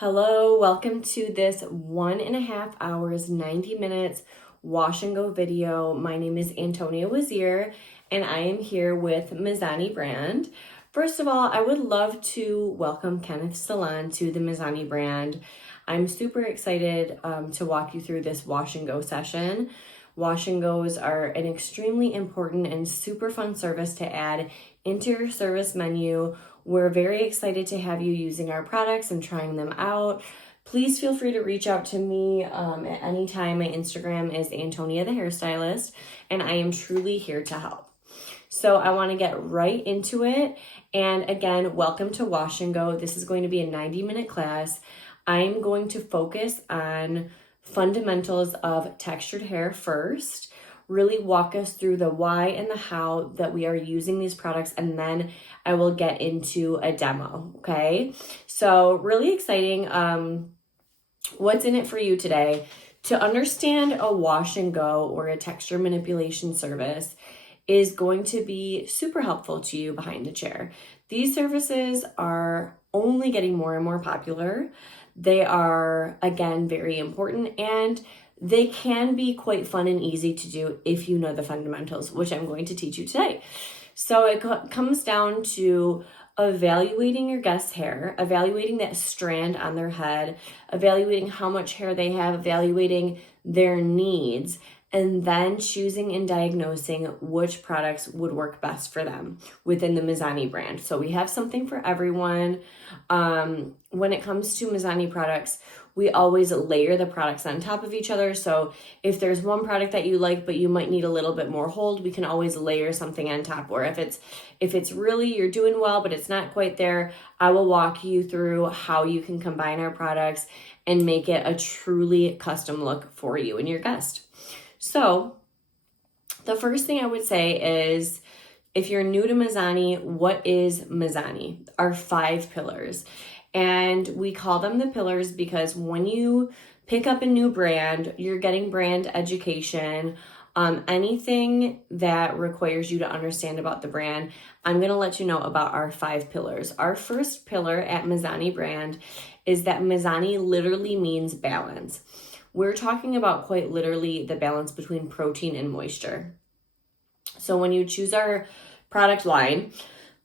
Hello, welcome to this 1.5 hours, 90 minutes wash and go video. My name is Antonia Wazir and I am here with Mizani brand. First of all, I would love to welcome Kenneth Salon to the Mizani brand. I'm super excited to walk you through this wash and go session. Wash and goes are an extremely important and super fun service to add into your service menu. We're very excited to have you using our products and trying them out. Please feel free to reach out to me at any time. My Instagram is Antonia the Hairstylist, and I am truly here to help. So I want to get right into it. And again, welcome to Wash and Go. This is going to be a 90-minute class. I'm going to focus on fundamentals of textured hair first, really walk us through the why and the how that we are using these products, and then I will get into a demo, okay? So really exciting. What's in it for you today? To understand a wash and go or a texture manipulation service is going to be super helpful to you behind the chair. These services are only getting more and more popular. They are, again, very important, and they can be quite fun and easy to do if you know the fundamentals, which I'm going to teach you today. So it comes down to evaluating your guest's hair, evaluating that strand on their head, evaluating how much hair they have, evaluating their needs, and then choosing and diagnosing which products would work best for them within the Mizani brand. So we have something for everyone. When it comes to Mizani products, we always layer the products on top of each other. So if there's one product that you like, but you might need a little bit more hold, we can always layer something on top. Or if it's really, you're doing well, but it's not quite there, I will walk you through how you can combine our products and make it a truly custom look for you and your guest. So the first thing I would say is, if you're new to Mizani, what is Mizani? Our 5 pillars. And we call them the pillars because when you pick up a new brand, you're getting brand education. Anything that requires you to understand about the brand, I'm going to let you know about our 5 pillars. Our first pillar at Mizani brand is that Mizani literally means balance. We're talking about quite literally the balance between protein and moisture. So when you choose our product line,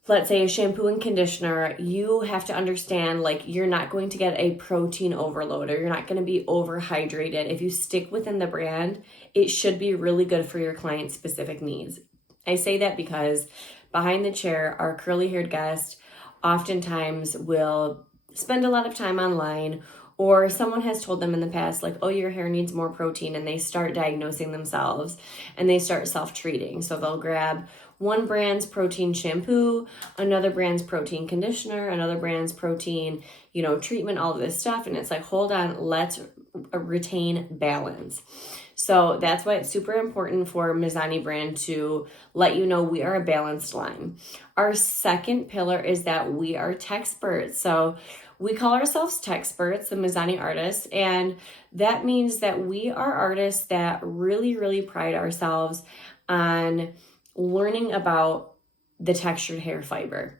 let's say a shampoo and conditioner, you have to understand, like, you're not going to get a protein overload, or you're not going to be overhydrated. If you stick within the brand, it should be really good for your client's specific needs. I say that because behind the chair, our curly haired guest oftentimes will spend a lot of time online, or someone has told them in the past, like, oh, your hair needs more protein, and they start diagnosing themselves and they start self-treating. So they'll grab one brand's protein shampoo, another brand's protein conditioner, another brand's protein, treatment, all of this stuff. And it's like, hold on, let's retain balance. So that's why it's super important for Mizani brand to let you know we are a balanced line. Our second pillar is that we are texperts. So we call ourselves texperts, the Mizani artists, and that means that we are artists that really, really pride ourselves on learning about the textured hair fiber.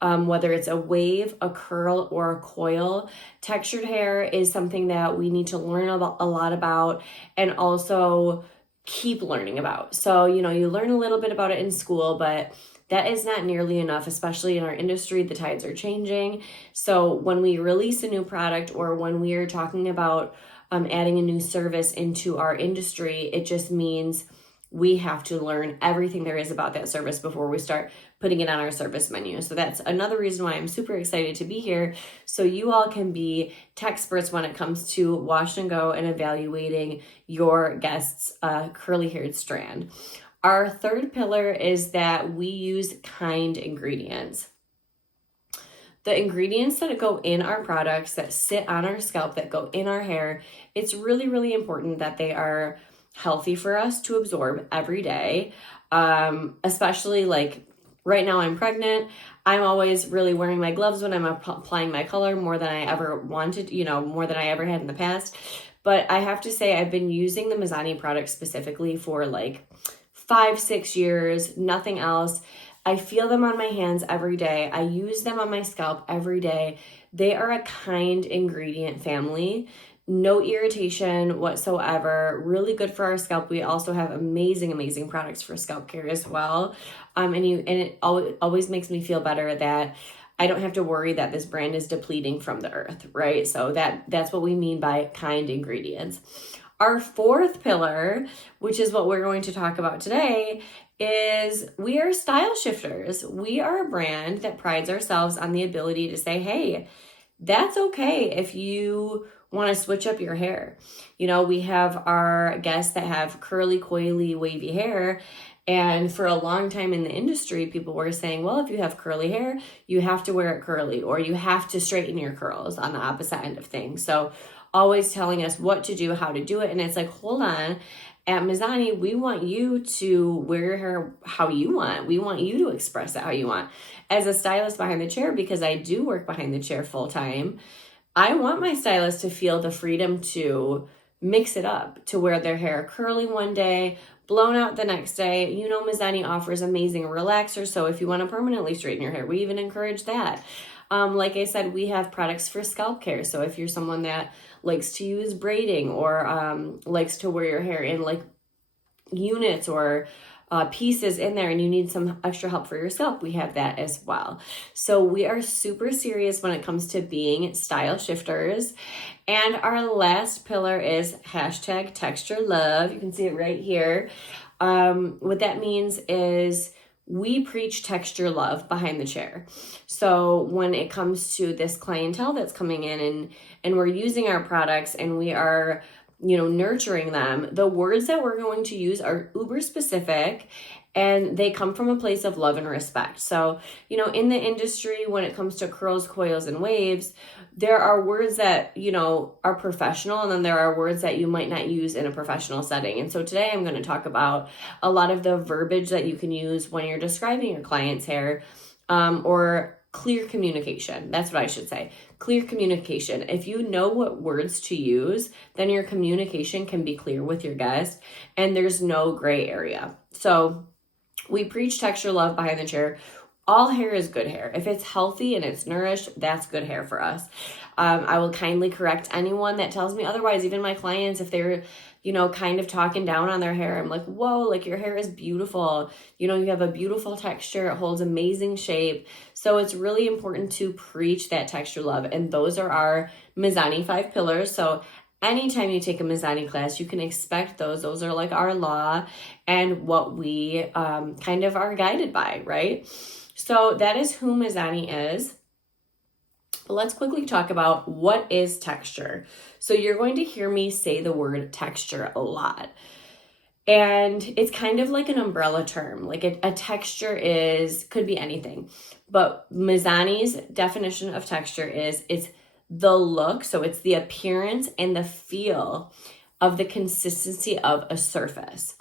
Whether it's a wave, a curl, or a coil, textured hair is something that we need to learn a lot about, and also keep learning about. So, you learn a little bit about it in school, but that is not nearly enough, especially in our industry. The tides are changing. So when we release a new product, or when we are talking about adding a new service into our industry, it just means we have to learn everything there is about that service before we start putting it on our service menu. So that's another reason why I'm super excited to be here, so you all can be texperts when it comes to wash and go and evaluating your guest's curly haired strand. Our third pillar is that we use kind ingredients. The ingredients that go in our products, that sit on our scalp, that go in our hair, it's really, really important that they are healthy for us to absorb every day. Especially like right now I'm pregnant. I'm always really wearing my gloves when I'm applying my color more than I ever wanted, more than I ever had in the past. But I have to say, I've been using the Mizani product specifically for like 5-6 years, nothing else. I feel them on my hands every day. I use them on my scalp every day. They are a kind ingredient family. No irritation whatsoever. Really good for our scalp. We also have amazing, amazing products for scalp care as well. And it always makes me feel better that I don't have to worry that this brand is depleting from the earth, right? So that's what we mean by kind ingredients. Our fourth pillar, which is what we're going to talk about today, is we are style shifters. We are a brand that prides ourselves on the ability to say, hey, that's okay if you want to switch up your hair. You know, we have our guests that have curly, coily, wavy hair. And for a long time in the industry, people were saying, well, if you have curly hair, you have to wear it curly, or you have to straighten your curls on the opposite end of things. So always telling us what to do, how to do it. And it's like, hold on. At Mizani, we want you to wear your hair how you want. We want you to express it how you want. As a stylist behind the chair, because I do work behind the chair full time, I want my stylist to feel the freedom to mix it up, to wear their hair curly one day, blown out the next day. You know, Mizani offers amazing relaxers. So if you want to permanently straighten your hair, we even encourage that. Like I said, we have products for scalp care. So if you're someone that likes to use braiding or likes to wear your hair in like units or pieces in there and you need some extra help for your scalp, we have that as well. So we are super serious when it comes to being style shifters. And our last pillar is hashtag texture love. You can see it right here. What that means is we preach texture love behind the chair. So when it comes to this clientele that's coming in and we're using our products and we are, you know, nurturing them, the words that we're going to use are uber specific and they come from a place of love and respect. So, you know, in the industry, when it comes to curls, coils, and waves, there are words that, you know, are professional, and then there are words that you might not use in a professional setting. And so today I'm going to talk about a lot of the verbiage that you can use when you're describing your client's hair, or clear communication. That's what I should say. Clear communication. If you know what words to use, then your communication can be clear with your guest and there's no gray area. So we preach texture love behind the chair. All hair is good hair. If it's healthy and it's nourished, that's good hair for us. I will kindly correct anyone that tells me otherwise. Even my clients, if they're, you know, kind of talking down on their hair, I'm like, whoa, like your hair is beautiful. You know, you have a beautiful texture. It holds amazing shape. So it's really important to preach that texture love. And those are our Mizani 5 pillars. So anytime you take a Mizani class, you can expect those. Those are like our law and what we kind of are guided by, right? So that is who Mizani is. But let's quickly talk about what is texture. So you're going to hear me say the word texture a lot. And it's kind of like an umbrella term. Like a texture could be anything. But Mizani's definition of texture is it's the look, so it's the appearance and the feel of the consistency of a surface.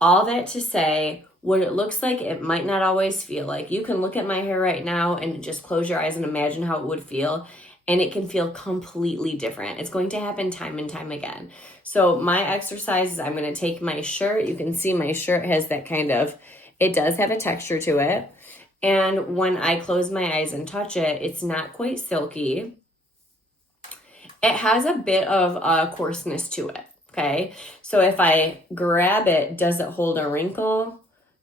All that to say, what it looks like, it might not always feel like. You can look at my hair right now and just close your eyes and imagine how it would feel, and it can feel completely different. It's going to happen time and time again. So my exercise is I'm going to take my shirt. You can see my shirt has that kind of, it does have a texture to it. And when I close my eyes and touch it, it's not quite silky. It has a bit of a coarseness to it, okay? So if I grab it, does it hold a wrinkle?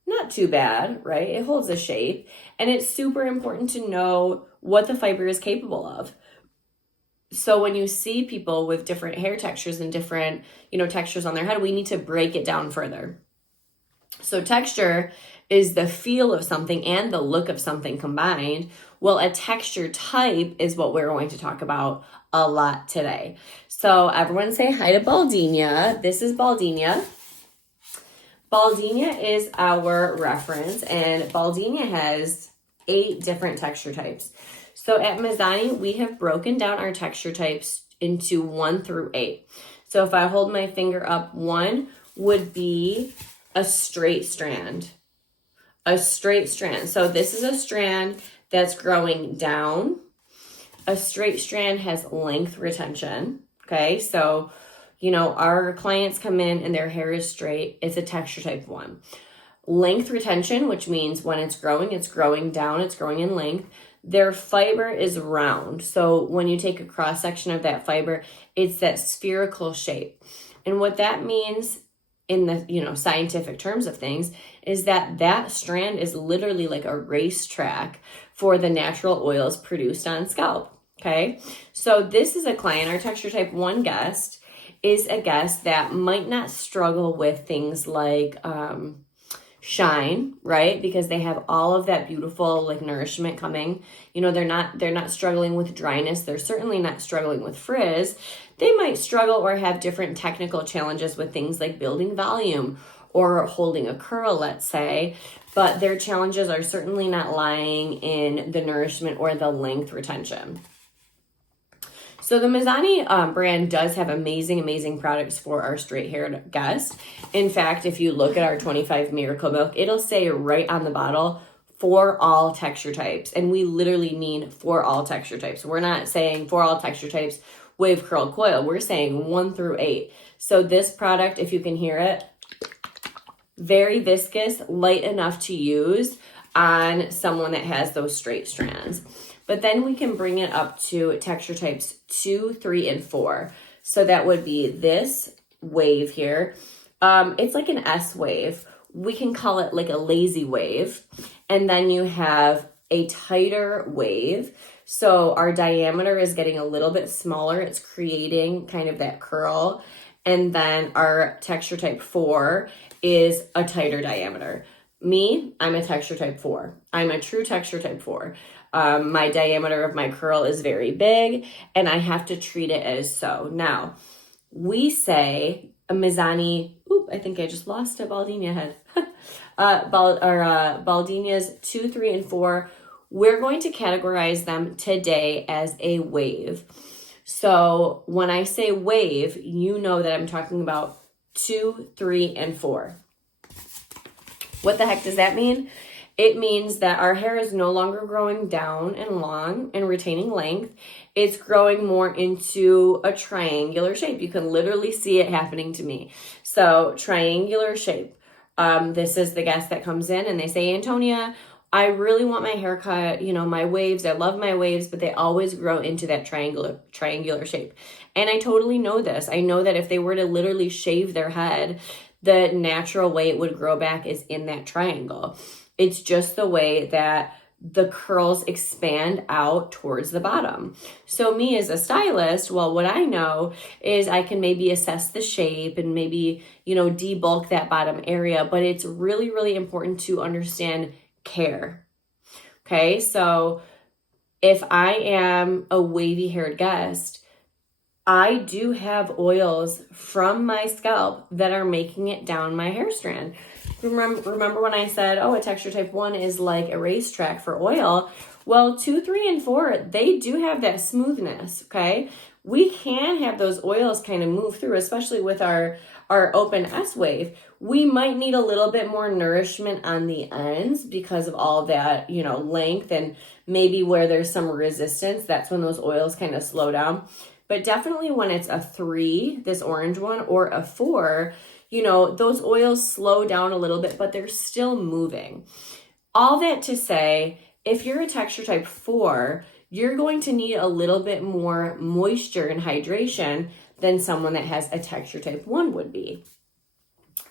Not too bad, right? It holds a shape. And it's super important to know what the fiber is capable of. So when you see people with different hair textures and different, you know, textures on their head, we need to break it down further. So texture is the feel of something and the look of something combined. Well, a texture type is what we're going to talk about a lot today. So everyone say hi to Baldinia. This is Baldinia. Baldinia is our reference, and Baldinia has 8 different texture types. So at Mizani, we have broken down our texture types into 1 through 8. So if I hold my finger up, 1 would be a straight strand. A straight strand. So this is a strand that's growing down. A straight strand has length retention. Okay, so, you know, our clients come in and their hair is straight. It's a texture type 1. length retention, which means when it's growing down, it's growing in length. Their fiber is round. So when you take a cross section of that fiber, it's that spherical shape. And what that means in the, scientific terms of things is that strand is literally like a racetrack for the natural oils produced on scalp. Okay. So this is a client, our texture type 1 guest is a guest that might not struggle with things like, shine, right? Because they have all of that beautiful like nourishment coming. They're not struggling with dryness. They're certainly not struggling with frizz. They might struggle or have different technical challenges with things like building volume or holding a curl, let's say, but their challenges are certainly not lying in the nourishment or the length retention. So the Mizani brand does have amazing products for our straight-haired guest. In fact, if you look at our 25 Miracle Milk, it'll say right on the bottle, for all texture types. And we literally mean for all texture types. We're not saying for all texture types, wave, curl, coil. We're saying 1 through 8. So this product, if you can hear it, very viscous, light enough to use on someone that has those straight strands. But then we can bring it up to texture types 2, 3, and 4. So that would be this wave here. It's like an S wave. We can call it like a lazy wave. And then you have a tighter wave. So our diameter is getting a little bit smaller. It's creating kind of that curl. And then our texture type 4 is a tighter diameter. Me, I'm a texture type 4. I'm a true texture type 4. My diameter of my curl is very big, and I have to treat it as so. Now, we say a Mizani, I think I just lost a Baldenia head. Baldenias 2, 3, and 4, we're going to categorize them today as a wave. So when I say wave, you know that I'm talking about 2, 3, and 4. What the heck does that mean? It means that our hair is no longer growing down and long and retaining length. It's growing more into a triangular shape. You can literally see it happening to me. So triangular shape. This is the guest that comes in and they say, Antonia, I really want my haircut, my waves. I love my waves, but they always grow into that triangular shape. And I totally know this. I know that if they were to literally shave their head, the natural way it would grow back is in that triangle. It's just the way that the curls expand out towards the bottom. So me as a stylist, well, what I know is I can maybe assess the shape and maybe, debulk that bottom area, but it's really, really important to understand care. Okay, so if I am a wavy haired guest, I do have oils from my scalp that are making it down my hair strand. Remember when I said, a texture type 1 is like a racetrack for oil? Well, 2, 3, and 4, they do have that smoothness, okay? We can have those oils kind of move through, especially with our open S wave. We might need a little bit more nourishment on the ends because of all that, length, and maybe where there's some resistance, that's when those oils kind of slow down. But definitely when it's a 3, this orange one, or a 4, those oils slow down a little bit, but they're still moving. All that to say, if you're a texture type 4, you're going to need a little bit more moisture and hydration than someone that has a texture type 1 would be.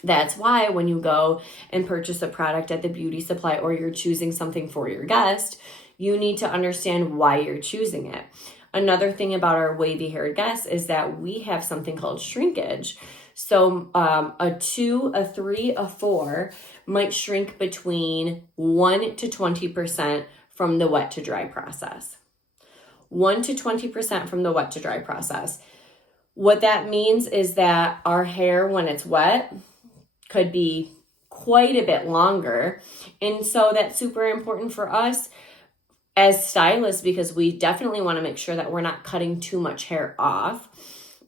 That's why when you go and purchase a product at the beauty supply or you're choosing something for your guest, you need to understand why you're choosing it. Another thing about our wavy haired guests is that we have something called shrinkage. So a 2, a 3, a 4 might shrink between 1 to 20% from the wet to dry process. 1 to 20% from the wet to dry process. What that means is that our hair, when it's wet, could be quite a bit longer. And so that's super important for us as stylists, because we definitely want to make sure that we're not cutting too much hair off,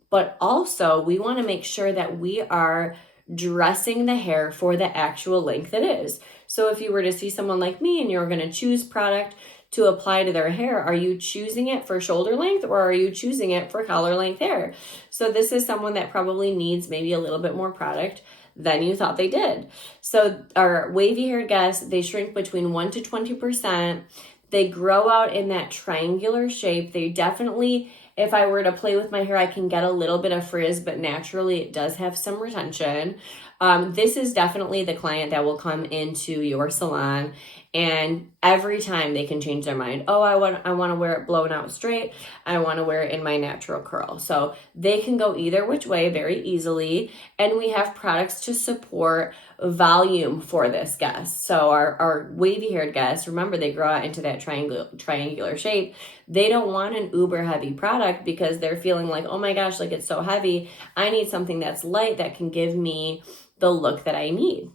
but also we want to make sure that we are dressing the hair for the actual length it is. So if you were to see someone like me and you're going to choose product to apply to their hair, are you choosing it for shoulder length or are you choosing it for collar length hair? So this is someone that probably needs maybe a little bit more product than you thought they did. So our wavy haired guests, they shrink between 1 to 20%. They grow out in that triangular shape. They definitely, if I were to play with my hair, I can get a little bit of frizz, but naturally it does have some retention. This is definitely the client that will come into your salon and every time they can change their mind. Oh, I want to wear it blown out straight. I want to wear it in my natural curl. So they can go either which way very easily. And we have products to support volume for this guest. So our wavy haired guests, remember they grow out into that triangular shape. They don't want an uber heavy product because they're feeling like, oh my gosh, like it's so heavy. I need something that's light that can give me the look that I need.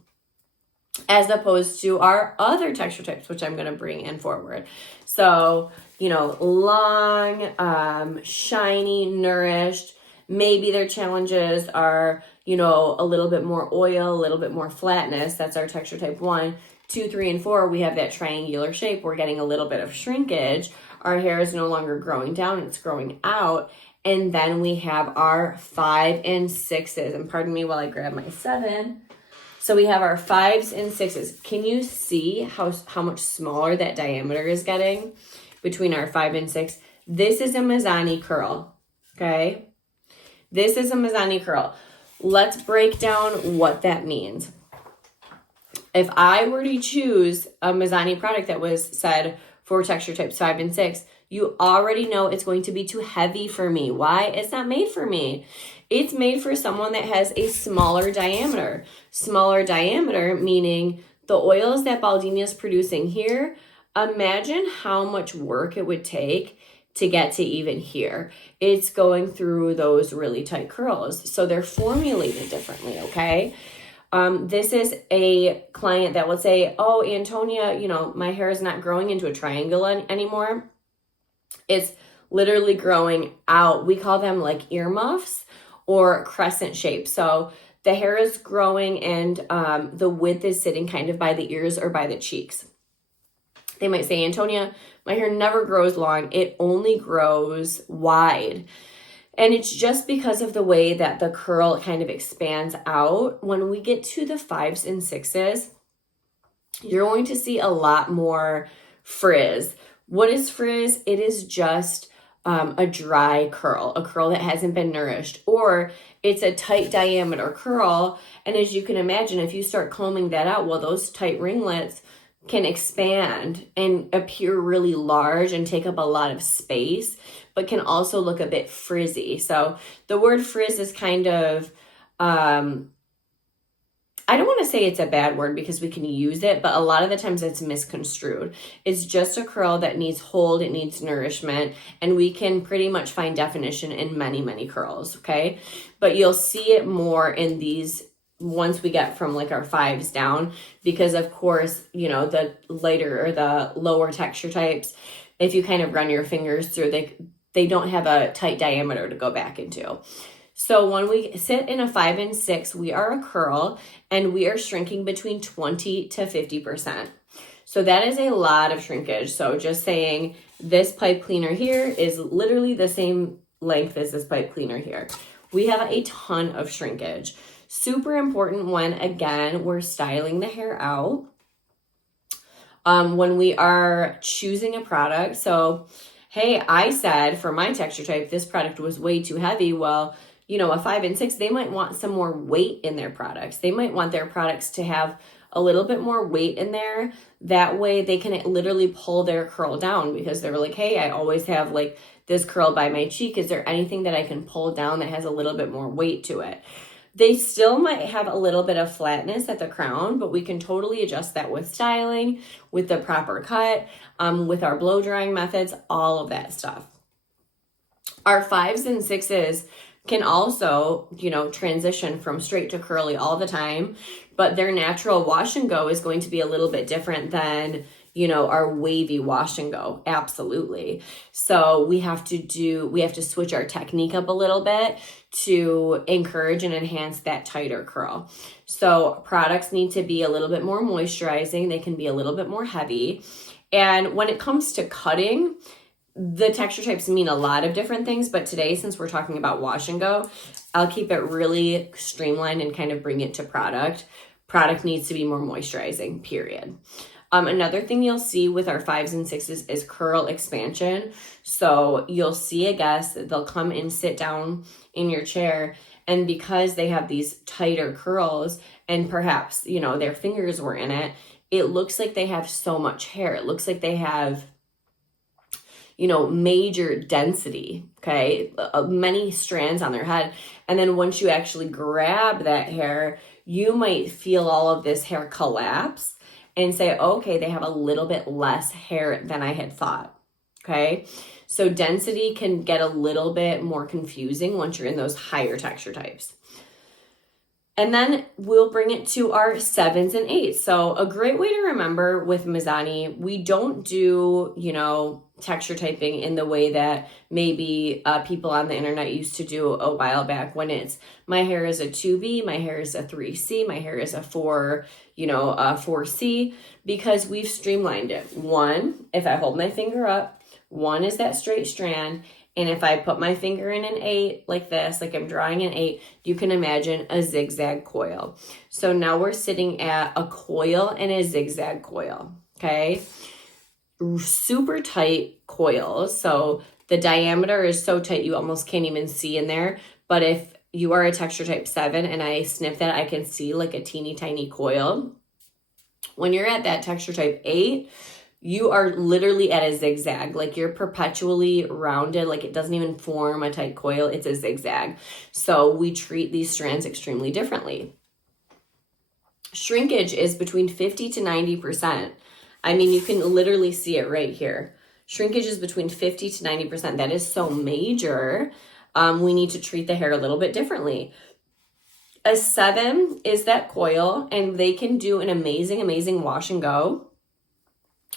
As opposed to our other texture types, which I'm going to bring in forward. So, long, shiny, nourished. Maybe their challenges are, a little bit more oil, a little bit more flatness. That's our texture type 1. 2, 3, and 4, we have that triangular shape. We're getting a little bit of shrinkage. Our hair is no longer growing down, it's growing out. And then we have our 5 and 6s. And pardon me while I grab my 7. So we have our 5s and 6s. Can you see how much smaller that diameter is getting between our 5 and 6? This is a Mizani curl, okay? This is a Mizani curl. Let's break down what that means. If I were to choose a Mizani product that was said for texture types 5 and 6, you already know it's going to be too heavy for me. Why? It's not made for me. It's made for someone that has a smaller diameter. Smaller diameter meaning the oils that Baldini is producing here, imagine how much work it would take to get to even here. It's going through those really tight curls. So they're formulated differently, okay? This is a client that would say, oh, Antonia, my hair is not growing into a triangle anymore. It's literally growing out. We call them like earmuffs or crescent shape. So the hair is growing and the width is sitting kind of by the ears or by the cheeks. They might say, Antonia, my hair never grows long. It only grows wide. And it's just because of the way that the curl kind of expands out. When we get to the 5s and 6s, you're going to see a lot more frizz. What is frizz? It is just a dry curl, a curl that hasn't been nourished, or it's a tight diameter curl. And as you can imagine, if you start combing that out, well, those tight ringlets can expand and appear really large and take up a lot of space, but can also look a bit frizzy. So the word frizz is kind of, I don't want to say it's a bad word because we can use it, but a lot of the times it's misconstrued. It's just a curl that needs hold, it needs nourishment, and we can pretty much find definition in many, many curls, okay? But you'll see it more in these once we get from like our 5s down, because of course, the lighter or the lower texture types, if you kind of run your fingers through, they don't have a tight diameter to go back into. So when we sit in a 5 and 6, we are a curl and we are shrinking between 20 to 50%. So that is a lot of shrinkage. So just saying this pipe cleaner here is literally the same length as this pipe cleaner here. We have a ton of shrinkage. Super important when, again, we're styling the hair out. When we are choosing a product. So, hey, I said for my texture type, this product was way too heavy. Well, a 5 and 6, they might want some more weight in their products. They might want their products to have a little bit more weight in there. That way they can literally pull their curl down because they're like, hey, I always have like this curl by my cheek. Is there anything that I can pull down that has a little bit more weight to it? They still might have a little bit of flatness at the crown, but we can totally adjust that with styling, with the proper cut, with our blow drying methods, all of that stuff. Our 5s and 6s can also, transition from straight to curly all the time, but their natural wash and go is going to be a little bit different than, our wavy wash and go. Absolutely. So we have to switch our technique up a little bit to encourage and enhance that tighter curl. So products need to be a little bit more moisturizing. They can be a little bit more heavy. And when it comes to cutting, the texture types mean a lot of different things, but today, since we're talking about wash and go, I'll keep it really streamlined and kind of bring it to product. Product needs to be more moisturizing, period. Another thing you'll see with our 5s and 6s is curl expansion. So you'll see a guest, they'll come and sit down in your chair, and because they have these tighter curls and perhaps, you know, their fingers were in it, it looks like they have so much hair. It looks like they have, you know, major density, okay, many strands on their head. And then once you actually grab that hair, you might feel all of this hair collapse and say, okay, they have a little bit less hair than I had thought, okay? So density can get a little bit more confusing once you're in those higher texture types. And then we'll bring it to our 7s and 8s. So a great way to remember with Mizani, we don't do, you know, texture typing in the way that maybe people on the internet used to do a while back, when it's my hair is a 2B, my hair is a 3C, my hair is a 4, you know, a 4C, because we've streamlined it. 1, if I hold my finger up, 1 is that straight strand. And if I put my finger in an 8 like this, like I'm drawing an 8, you can imagine a zigzag coil. So now we're sitting at a coil and a zigzag coil, okay? Super tight coils. So the diameter is so tight you almost can't even see in there. But if you are a texture type 7 and I snip that, I can see like a teeny tiny coil. When you're at that texture type 8, you are literally at a zigzag, like you're perpetually rounded, like it doesn't even form a tight coil, it's a zigzag. So we treat these strands extremely differently. Shrinkage is between 50 to 90%. I mean, you can literally see it right here. Shrinkage is between 50 to 90%. That is so major. We need to treat the hair a little bit differently. A 7 is that coil, and they can do an amazing, amazing wash and go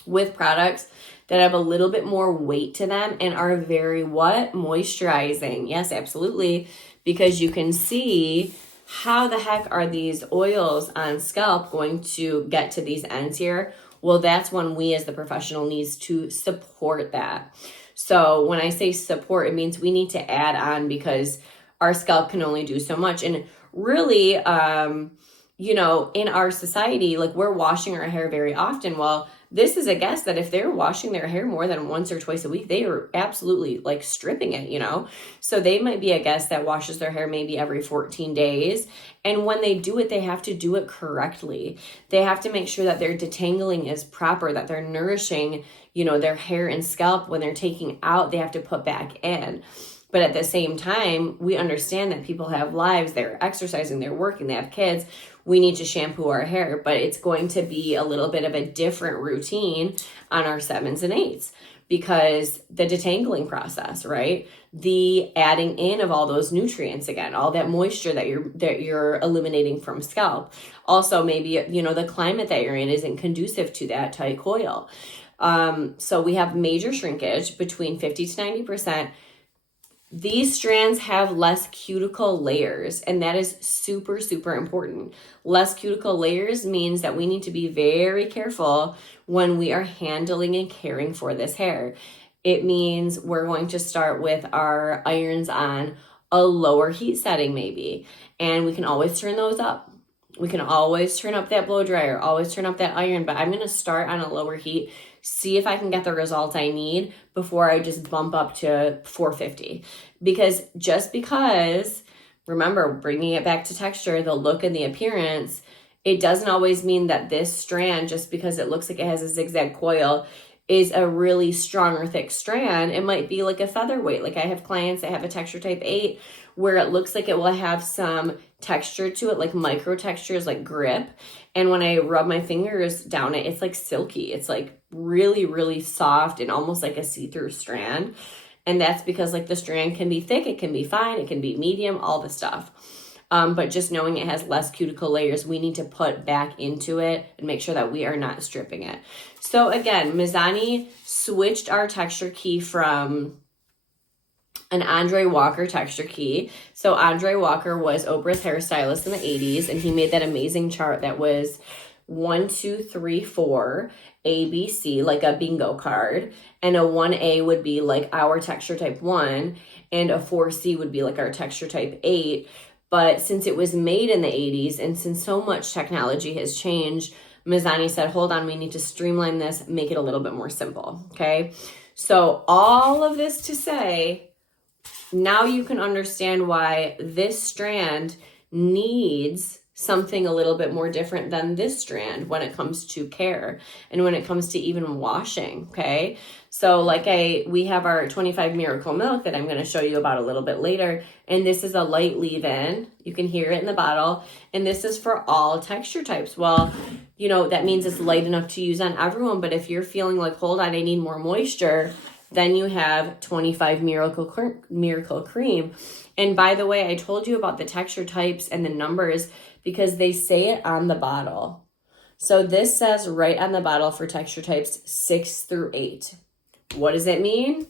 with products that have a little bit more weight to them and are very what? Moisturizing. Yes, absolutely. Because you can see how the heck are these oils on scalp going to get to these ends here? Well, that's when we as the professional needs to support that. So when I say support, it means we need to add on, because our scalp can only do so much. And really, you know, in our society, like we're washing our hair very often. Well, this is a guess that if they're washing their hair more than once or twice a week, they are absolutely like stripping it, you know? So they might be a guest that washes their hair maybe every 14 days. And when they do it, they have to do it correctly. They have to make sure that their detangling is proper, that they're nourishing, you know, their hair and scalp. When they're taking out, they have to put back in. But at the same time, we understand that people have lives, they're exercising, they're working, they have kids. We need to shampoo our hair, but it's going to be a little bit of a different routine on our 7s and 8s, because the detangling process, right? The adding in of all those nutrients again, all that moisture that you're eliminating from scalp. Also, maybe, you know, the climate that you're in isn't conducive to that tight coil. So we have major shrinkage between 50 to 90%. These strands have less cuticle layers, and that is super, super important. Less cuticle layers means that we need to be very careful when we are handling and caring for this hair. It means we're going to start with our irons on a lower heat setting maybe, and we can always turn those up. We can always turn up that blow dryer, always turn up that iron, but I'm going to start on a lower heat, see if I can get the results I need before I just bump up to 450. Because just because, remember, bringing it back to texture, the look and the appearance, it doesn't always mean that this strand, just because it looks like it has a zigzag coil, is a really strong or thick strand. It might be like a featherweight. Like I have clients that have a texture type 8 where it looks like it will have some texture to it, like micro textures, like grip. And when I rub my fingers down it, it's like silky. It's like really, really soft and almost like a see-through strand. And that's because like the strand can be thick, it can be fine, it can be medium, all the stuff. But just knowing it has less cuticle layers, we need to put back into it and make sure that we are not stripping it. So again, Mizani switched our texture key from an Andre Walker texture key. So Andre Walker was Oprah's hairstylist in the 80s, and he made that amazing chart that was 1, 2, 3, 4. ABC, like a bingo card, and a 1A would be like our texture type 1, and a 4C would be like our texture type 8. But since it was made in the 80s, and since so much technology has changed, Mizani said, hold on, we need to streamline this, make it a little bit more simple, okay? So all of this to say, now you can understand why this strand needs something a little bit more different than this strand when it comes to care and when it comes to even washing, okay? So like we have our 25 Miracle Milk that I'm going to show you about a little bit later, and this is a light leave-in. You can hear it in the bottle, and this is for all texture types. Well, you know, that means it's light enough to use on everyone, but if you're feeling like, hold on, I need more moisture, then you have 25 Miracle Cream. And by the way, I told you about the texture types and the numbers because they say it on the bottle. So this says right on the bottle for texture types 6 through 8. What does it mean?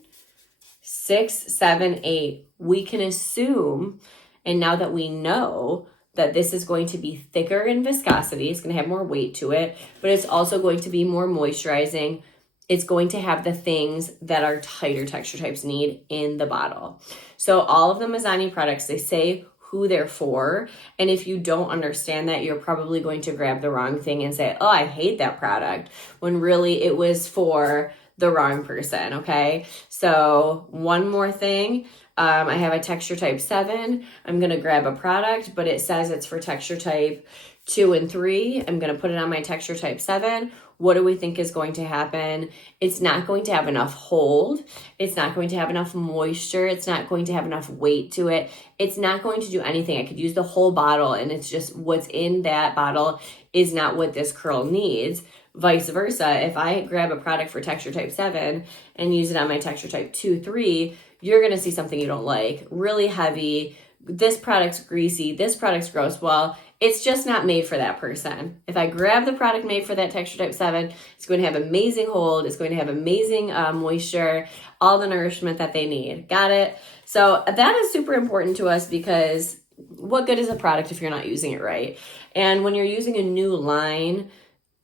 6, 7, 8. We can assume, and now that we know that this is going to be thicker in viscosity, it's going to have more weight to it, but it's also going to be more moisturizing. It's going to have the things that our tighter texture types need in the bottle. So all of the Mizani products, they say who they're for. And if you don't understand that, you're probably going to grab the wrong thing and say, oh, I hate that product, when really it was for the wrong person, okay? So one more thing. I have a texture type 7. I'm going to grab a product, but it says it's for texture type 2 and 3. I'm going to put it on my texture type 7. What do we think is going to happen? It's not going to have enough hold. It's not going to have enough moisture. It's not going to have enough weight to it. It's not going to do anything. I could use the whole bottle, and it's just what's in that bottle is not what this curl needs. Vice versa, if I grab a product for texture type 7 and use it on my texture type 2, 3, you're going to see something you don't like. Really heavy. This product's greasy. This product's gross. Well, it's just not made for that person. If I grab the product made for that texture type 7, it's going to have amazing hold. It's going to have amazing moisture, all the nourishment that they need. Got it? So that is super important to us because what good is a product if you're not using it right? And when you're using a new line,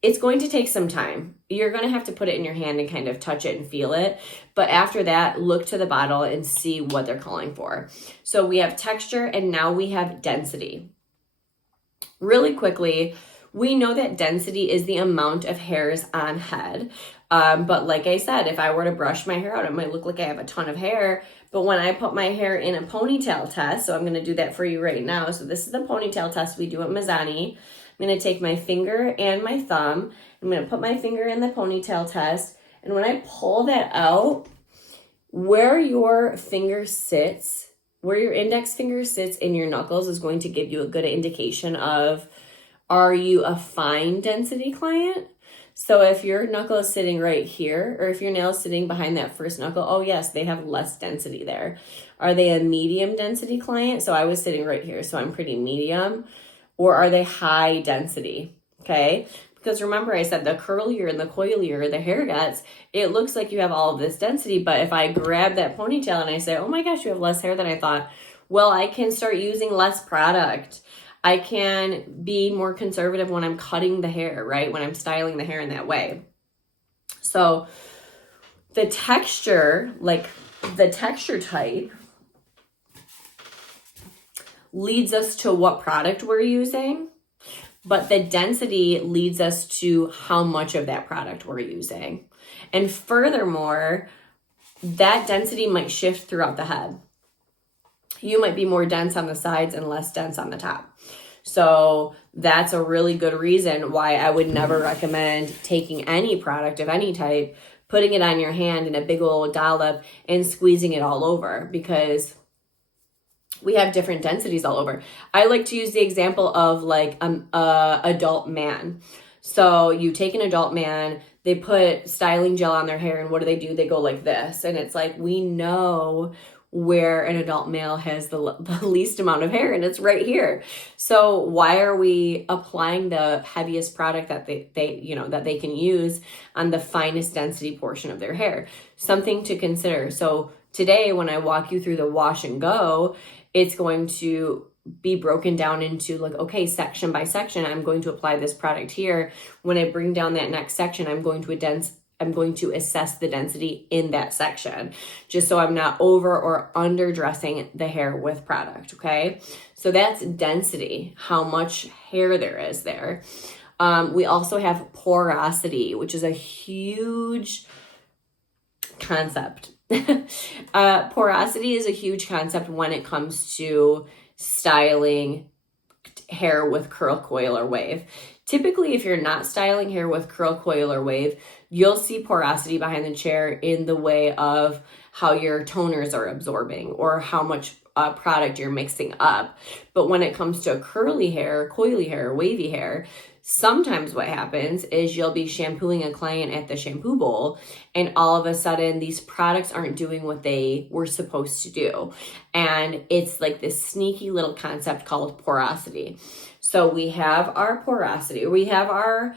it's going to take some time. You're going to have to put it in your hand and kind of touch it and feel it. But after that, look to the bottle and see what they're calling for. So we have texture and now we have density. Really quickly, we know that density is the amount of hairs on head. But like I said, if I were to brush my hair out, it might look like I have a ton of hair. But when I put my hair in a ponytail test, so I'm going to do that for you right now. So this is the ponytail test we do at Mizani. I'm going to take my finger and my thumb. I'm going to put my finger in the ponytail test. And when I pull that out, where your finger sits, where your index finger sits in your knuckles is going to give you a good indication of, are you a fine density client? So if your knuckle is sitting right here, or if your nail is sitting behind that first knuckle, oh yes, they have less density there. Are they a medium density client? So I was sitting right here, so I'm pretty medium. Or are they high density? Okay. Because remember I said the curlier and the coilier the hair gets, it looks like you have all of this density. But if I grab that ponytail and I say, oh my gosh, you have less hair than I thought. Well, I can start using less product. I can be more conservative when I'm cutting the hair, right? When I'm styling the hair in that way. So the texture, like the texture type, leads us to what product we're using, but the density leads us to how much of that product we're using. And furthermore, that density might shift throughout the head. You might be more dense on the sides and less dense on the top. So that's a really good reason why I would never recommend taking any product of any type, putting it on your hand in a big old dollop and squeezing it all over, because we have different densities all over. I like to use the example of like a adult man. So you take an adult man, they put styling gel on their hair, and what do? They go like this. And it's like, we know where an adult male has the least amount of hair, and it's right here. So why are we applying the heaviest product that they can use on the finest density portion of their hair? Something to consider. So today, when I walk you through the wash and go, it's going to be broken down into like, okay, section by section, I'm going to apply this product here. When I bring down that next section, I'm going to assess the density in that section, just so I'm not over or under dressing the hair with product, okay? So that's density, how much hair there is there. We also have porosity, which is a huge concept. Porosity is a huge concept when it comes to styling hair with curl, coil, or wave. Typically, if you're not styling hair with curl, coil, or wave, you'll see porosity behind the chair in the way of how your toners are absorbing or how much product you're mixing up. But when it comes to curly hair, coily hair, wavy hair, sometimes what happens is you'll be shampooing a client at the shampoo bowl and all of a sudden these products aren't doing what they were supposed to do. And it's like this sneaky little concept called porosity. So we have our porosity, we have our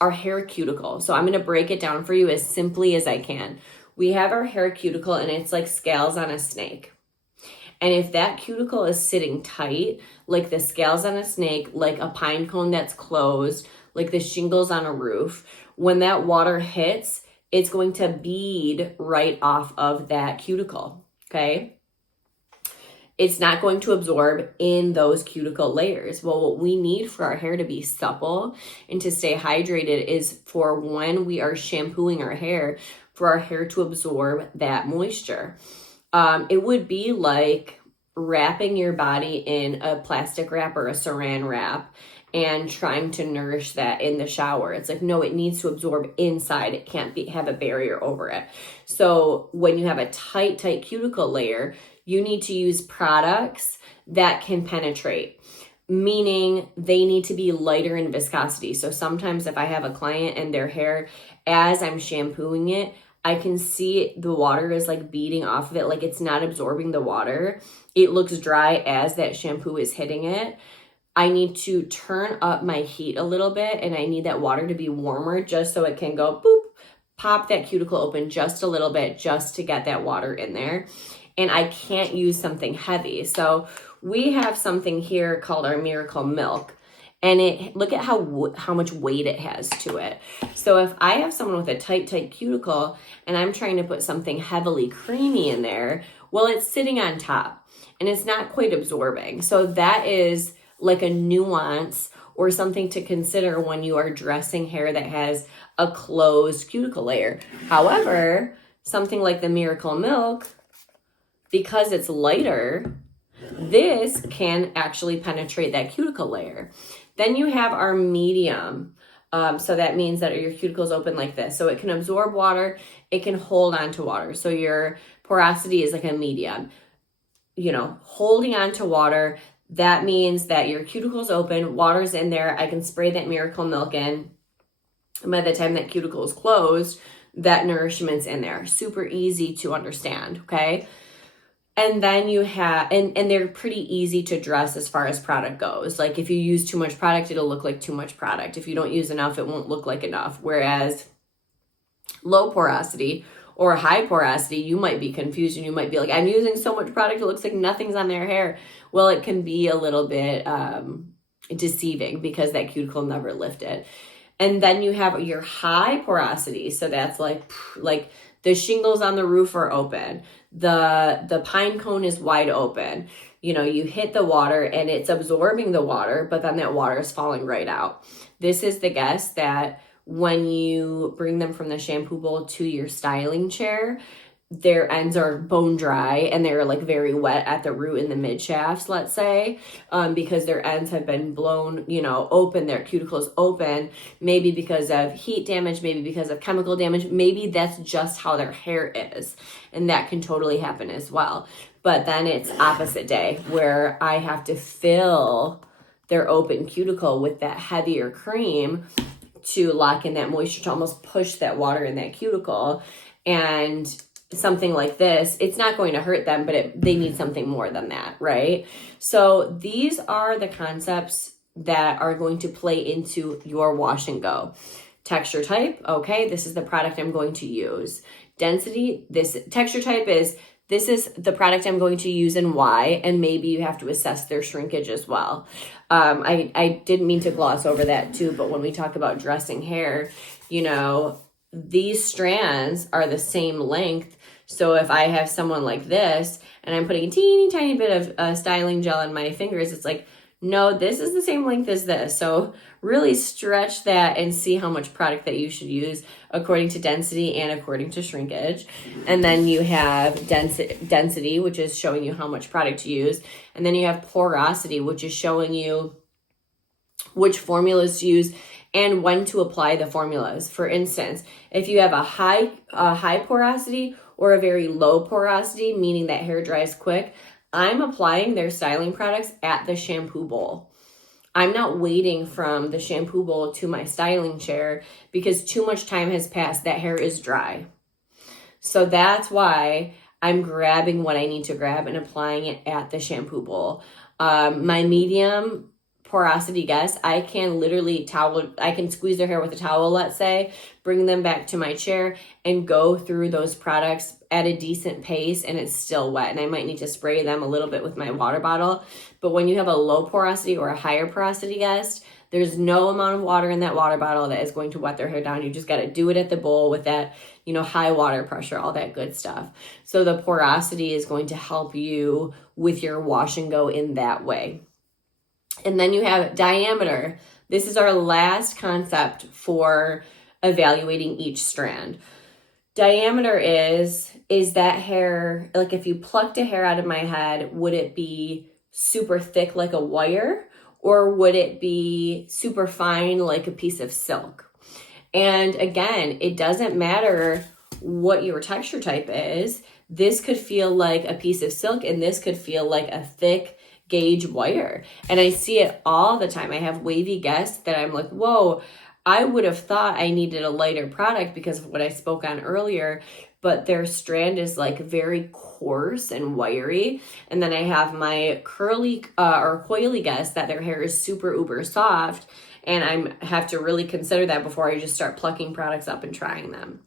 hair cuticle. So I'm going to break it down for you as simply as I can. We have our hair cuticle and it's like scales on a snake. And if that cuticle is sitting tight, like the scales on a snake, like a pine cone that's closed, like the shingles on a roof, when that water hits, it's going to bead right off of that cuticle, okay? It's not going to absorb in those cuticle layers. Well, what we need for our hair to be supple and to stay hydrated is for when we are shampooing our hair, for our hair to absorb that moisture. It would be like wrapping your body in a plastic wrap or a saran wrap and trying to nourish that in the shower. It's like, no, it needs to absorb inside. It can't have a barrier over it. So when you have a tight cuticle layer, you need to use products that can penetrate, meaning they need to be lighter in viscosity. So sometimes if I have a client and their hair, as I'm shampooing it, I can see the water is like beading off of it, like it's not absorbing the water. It looks dry as that shampoo is hitting it. I need to turn up my heat a little bit and I need that water to be warmer just so it can go boop, pop that cuticle open just a little bit just to get that water in there. And I can't use something heavy. So we have something here called our Miracle Milk. And look at how much weight it has to it. So if I have someone with a tight cuticle and I'm trying to put something heavily creamy in there, well, it's sitting on top and it's not quite absorbing. So that is like a nuance or something to consider when you are dressing hair that has a closed cuticle layer. However, something like the Miracle Milk, because it's lighter, this can actually penetrate that cuticle layer. Then you have our medium. So that means that your cuticle is open like this. So it can absorb water. It can hold on to water. So your porosity is like a medium. Holding on to water, that means that your cuticle is open, water's in there. I can spray that Miracle Milk in. And by the time that cuticle is closed, that nourishment's in there. Super easy to understand, okay? And then you have, and they're pretty easy to dress as far as product goes. Like if you use too much product, it'll look like too much product. If you don't use enough, it won't look like enough. Whereas low porosity or high porosity, you might be confused and you might be like, I'm using so much product, it looks like nothing's on their hair. Well, it can be a little bit deceiving because that cuticle never lifted. And then you have your high porosity. So that's like the shingles on the roof are open. The pine cone is wide open. You hit the water and it's absorbing the water, but then that water is falling right out. This is the guess that when you bring them from the shampoo bowl to your styling chair, their ends are bone dry and they're like very wet at the root and the mid shafts, let's say, because their ends have been blown, open, their cuticles open, maybe because of heat damage, maybe because of chemical damage, maybe that's just how their hair is. And that can totally happen as well. But then it's opposite day where I have to fill their open cuticle with that heavier cream to lock in that moisture, to almost push that water in that cuticle. And something like this, it's not going to hurt them, but they need something more than that, right? So these are the concepts that are going to play into your wash and go. Texture type, okay, this is the product I'm going to use. Density, this texture type is this is the product I'm going to use and why, and maybe you have to assess their shrinkage as well. I didn't mean to gloss over that too, but when we talk about dressing hair, these strands are the same length. So if I have someone like this and I'm putting a teeny tiny bit of styling gel in my fingers, it's like, no, this is the same length as this. So really stretch that and see how much product that you should use according to density and according to shrinkage. And then you have density, which is showing you how much product to use. And then you have porosity, which is showing you which formulas to use and when to apply the formulas. For instance, if you have a high porosity or a very low porosity, meaning that hair dries quick, I'm applying their styling products at the shampoo bowl. I'm not waiting from the shampoo bowl to my styling chair because too much time has passed. That hair is dry. So that's why I'm grabbing what I need to grab and applying it at the shampoo bowl. My medium porosity guests, I can literally I can squeeze their hair with a towel, let's say, bring them back to my chair and go through those products at a decent pace, and it's still wet. And I might need to spray them a little bit with my water bottle. But when you have a low porosity or a higher porosity guest, there's no amount of water in that water bottle that is going to wet their hair down. You just got to do it at the bowl with that, high water pressure, all that good stuff. So the porosity is going to help you with your wash and go in that way. And then you have diameter. This is our last concept for evaluating each strand. Diameter is that hair, like if you plucked a hair out of my head, would it be super thick like a wire, or would it be super fine like a piece of silk? And again, it doesn't matter what your texture type is. This could feel like a piece of silk, and this could feel like a thick gauge wire. And I see it all the time. I have wavy guests that I'm like, whoa, I would have thought I needed a lighter product because of what I spoke on earlier, but their strand is like very coarse and wiry. And then I have my curly or coily guests that their hair is super uber soft, and I have to really consider that before I just start plucking products up and trying them.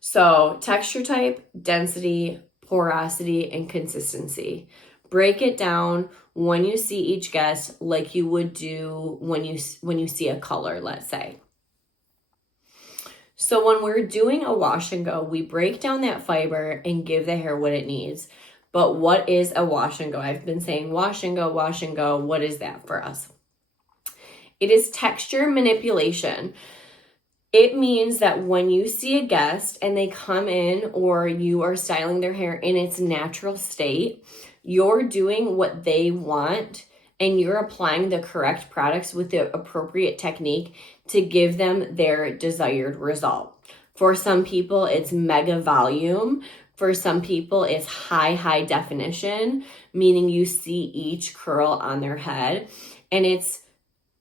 So texture type, density, porosity, and consistency. Break it down when you see each guest like you would do when you see a color, let's say. So when we're doing a wash and go, we break down that fiber and give the hair what it needs. But what is a wash and go? I've been saying wash and go, wash and go. What is that for us? It is texture manipulation. It means that when you see a guest and they come in, or you are styling their hair in its natural state, you're doing what they want and you're applying the correct products with the appropriate technique to give them their desired result. For some people, it's mega volume. For some people, it's high definition, meaning you see each curl on their head. And it's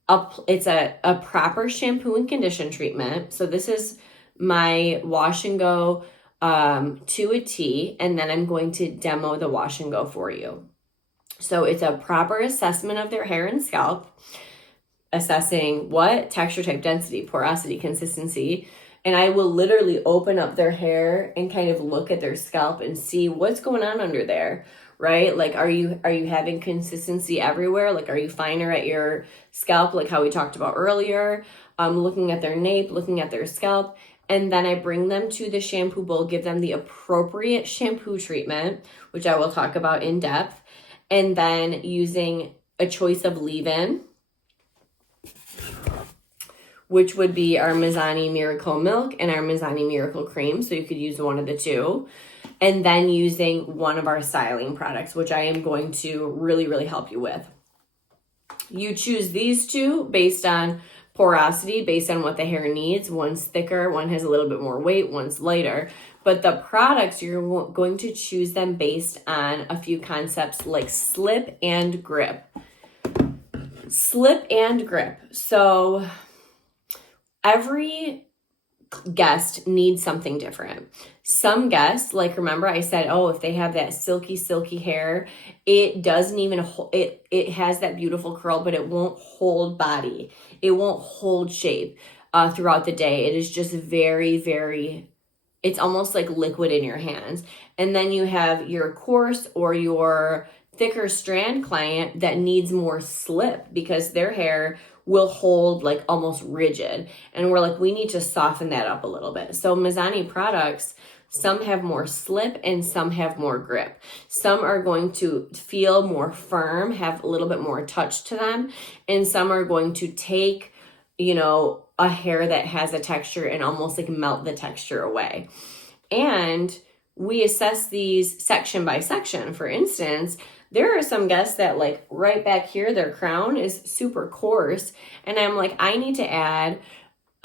a proper shampoo and condition treatment. So this is my wash and go to a T, and then I'm going to demo the wash and go for you. So it's a proper assessment of their hair and scalp, assessing what? Texture type, density, porosity, consistency. And I will literally open up their hair and kind of look at their scalp and see what's going on under there, right? Like, are you having consistency everywhere? Like, are you finer at your scalp, like how we talked about earlier? Looking at their nape, looking at their scalp. And then I bring them to the shampoo bowl, give them the appropriate shampoo treatment, which I will talk about in depth. And then using a choice of leave-in, which would be our Mizani Miracle Milk and our Mizani Miracle Cream. So you could use one of the two. And then using one of our styling products, which I am going to really, really help you with. You choose these two based on porosity, based on what the hair needs. One's thicker, one has a little bit more weight, one's lighter. But the products, you're going to choose them based on a few concepts like slip and grip. Slip and grip. So every guest needs something different. Some guests, like remember I said, oh, if they have that silky hair, it doesn't even it has that beautiful curl, but it won't hold body. It won't hold shape throughout the day. It is just very it's almost like liquid in your hands. And then you have your coarse or your thicker strand client that needs more slip because their hair will hold like almost rigid. And we're like, we need to soften that up a little bit. So Mizani products, some have more slip and some have more grip. Some are going to feel more firm, have a little bit more touch to them. And some are going to take, a hair that has a texture and almost like melt the texture away. And we assess these section by section. For instance, there are some guests that like right back here, their crown is super coarse. And I'm like, I need to add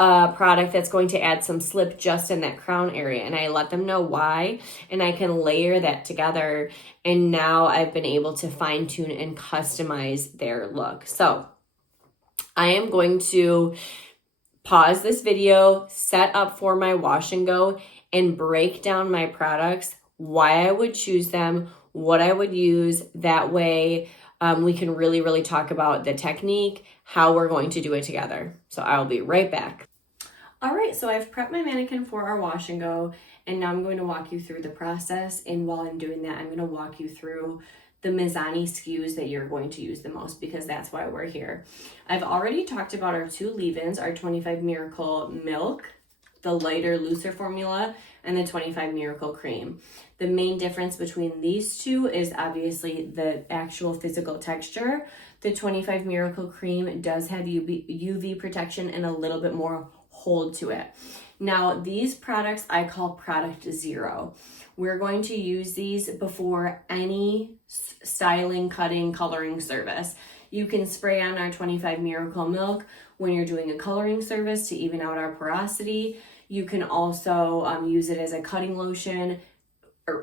a product that's going to add some slip just in that crown area. And I let them know why, and I can layer that together. And now I've been able to fine tune and customize their look. So I am going to pause this video, set up for my wash and go, and break down my products, why I would choose them, what I would use. That way we can really, really talk about the technique, how we're going to do it together. So I'll be right back. All right, so I've prepped my mannequin for our wash and go, and now I'm going to walk you through the process. And while I'm doing that, I'm going to walk you through the Mizani SKUs that you're going to use the most, because that's why we're here. I've already talked about our two leave-ins, our 25 Miracle Milk, the lighter, looser formula, and the 25 Miracle Cream. The main difference between these two is obviously the actual physical texture. The 25 Miracle Cream does have UV protection and a little bit more hold to it. Now, these products I call product zero. We're going to use these before any styling, cutting, coloring service. You can spray on our 25 Miracle Milk when you're doing a coloring service to even out our porosity. You can also use it as a cutting lotion.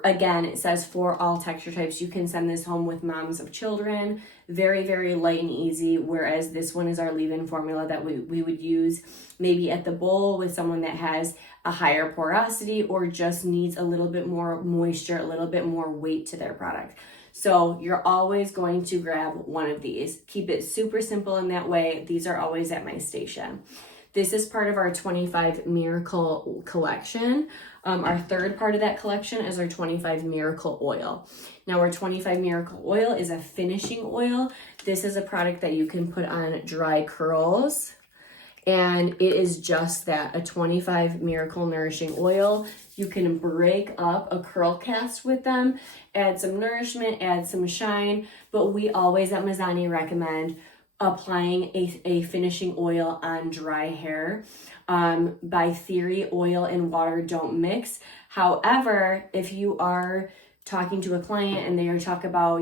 Again, it says for all texture types. You can send this home with moms of children. Very, very light and easy, whereas this one is our leave-in formula that we would use maybe at the bowl with someone that has a higher porosity or just needs a little bit more moisture, a little bit more weight to their product. So you're always going to grab one of these. Keep it super simple in that way. These are always at my station. This is part of our 25 Miracle collection. Our third part of that collection is our 25 Miracle Oil. Now, our 25 Miracle Oil is a finishing oil. This is a product that you can put on dry curls, and it is just that, a 25 Miracle Nourishing Oil. You can break up a curl cast with them, add some nourishment, add some shine, but we always at Mizani recommend applying a finishing oil on dry hair. By theory, oil and water don't mix. However, if you are talking to a client and they are talk about,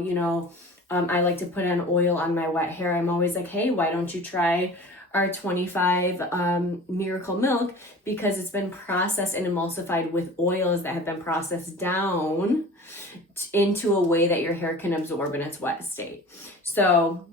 I like to put on oil on my wet hair, I'm always like, hey, why don't you try our 25 Miracle Milk, because it's been processed and emulsified with oils that have been processed down into a way that your hair can absorb in its wet state. So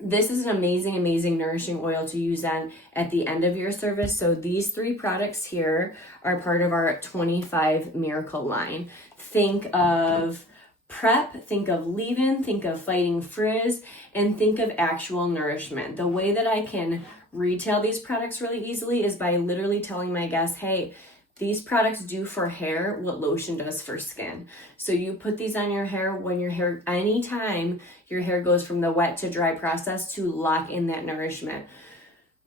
this is an amazing, amazing nourishing oil to use on at the end of your service. So these three products here are part of our 25 Miracle line. Think of prep, think of leave-in, think of fighting frizz, and think of actual nourishment. The way that I can retail these products really easily is by literally telling my guests, hey, these products do for hair what lotion does for skin. So you put these on your hair when your hair, anytime your hair goes from the wet to dry process, to lock in that nourishment.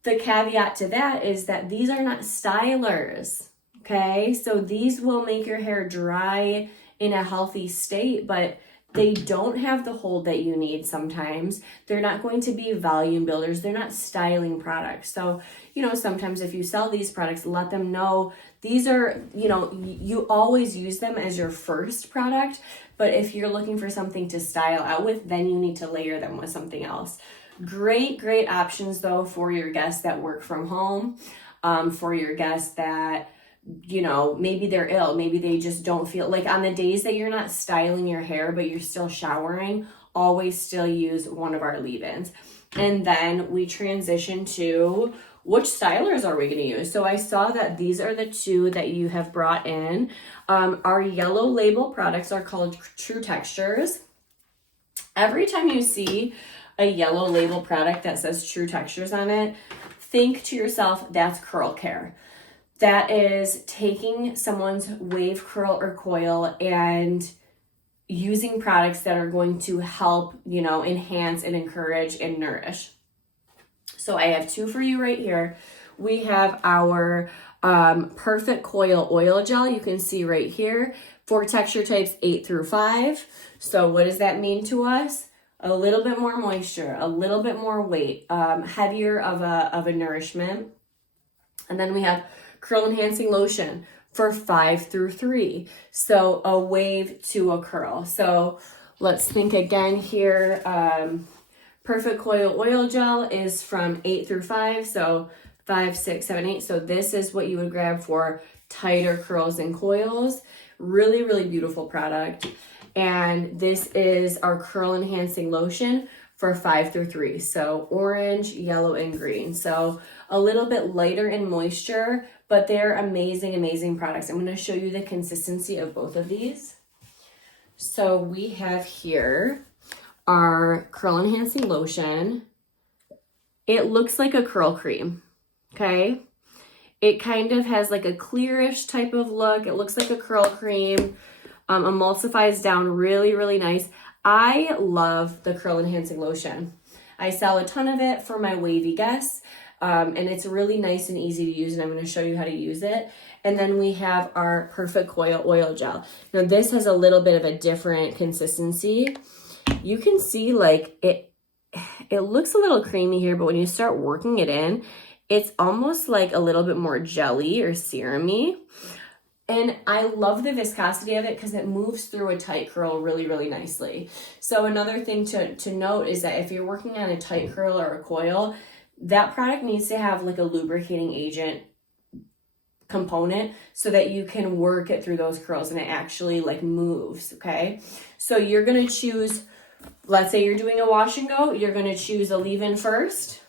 The caveat to that is that these are not stylers, okay? So these will make your hair dry in a healthy state, but they don't have the hold that you need sometimes. They're not going to be volume builders. They're not styling products. So, sometimes if you sell these products, let them know these are, you always use them as your first product. But if you're looking for something to style out with, then you need to layer them with something else. Great, great options though for your guests that work from home, for your guests that maybe they're ill, maybe they just don't feel like, on the days that you're not styling your hair but you're still showering, always still use one of our leave-ins. And then we transition to which stylers are we going to use. So I saw that these are the two that you have brought in. Our yellow label products are called True Textures. Every time you see a yellow label product that says True Textures on it, think to yourself, that's curl care. that is taking someone's wave, curl, or coil and using products that are going to help, you know, enhance and encourage and nourish. So I have two for you right here. We have our Perfect Coil Oil Gel. You can see right here for texture types 8 through 5. So what does that mean to us? A little bit more moisture, a little bit more weight, heavier of a nourishment. And then we have Curl Enhancing Lotion for 5 through 3. So a wave to a curl. So let's think again here. Perfect Coil Oil Gel is from 8 through 5. So 5, 6, 7, 8. So this is what you would grab for tighter curls and coils. Really, really beautiful product. And this is our Curl Enhancing Lotion for 5 through 3. So orange, yellow, and green. So a little bit lighter in moisture, but they're amazing, amazing products. I'm going to show you the consistency of both of these. So we have here our Curl Enhancing Lotion. It looks like a curl cream, okay? It kind of has like a clearish type of look. It looks like a curl cream. Emulsifies down really, really nice. I love the Curl Enhancing Lotion. I sell a ton of it for my wavy guests. And it's really nice and easy to use, and I'm going to show you how to use it. And then we have our Perfect Coil Oil Gel. Now this has a little bit of a different consistency. You can see like it looks a little creamy here, but when you start working it in, it's almost like a little bit more jelly or serum-y. And I love the viscosity of it because it moves through a tight curl really, really nicely. So another thing to note is that if you're working on a tight curl or a coil, that product needs to have like a lubricating agent component so that you can work it through those curls and it actually like moves, okay? So you're going to choose, let's say you're doing a wash and go, you're going to choose a leave-in first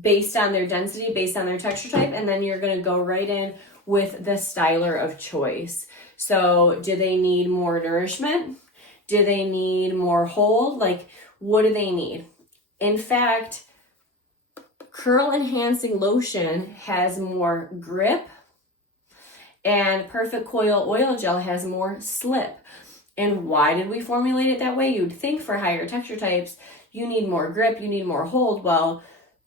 based on their density, based on their texture type, and then you're going to go right in with the styler of choice. So do they need more nourishment? Do they need more hold? Like, what do they need? In fact, Curl Enhancing Lotion has more grip and Perfect Coil Oil Gel has more slip. And why did we formulate it that way? You'd think for higher texture types, you need more grip, you need more hold. Well,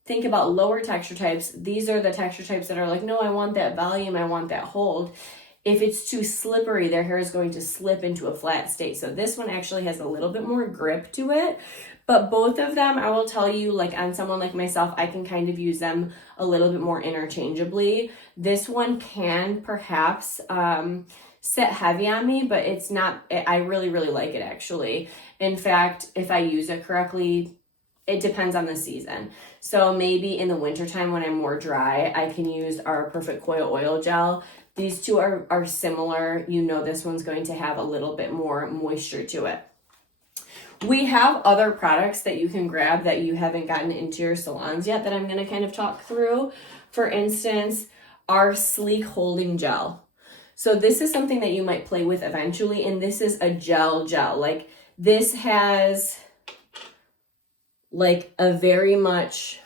think about lower texture types. These are the texture types that are like, no, I want that volume, I want that hold. If it's too slippery, their hair is going to slip into a flat state. So this one actually has a little bit more grip to it. But both of them, I will tell you, like on someone like myself, I can kind of use them a little bit more interchangeably. This one can perhaps sit heavy on me, but it's not, I really, really like it actually. In fact, if I use it correctly, it depends on the season. So maybe in the wintertime when I'm more dry, I can use our Perfect Coil Oil Gel. These two are similar. You know this one's going to have a little bit more moisture to it. We have other products that you can grab that you haven't gotten into your salons yet that I'm going to kind of talk through. For instance, our Sleek Holding Gel. So this is something that you might play with eventually, and this is a gel. Like this has like a very much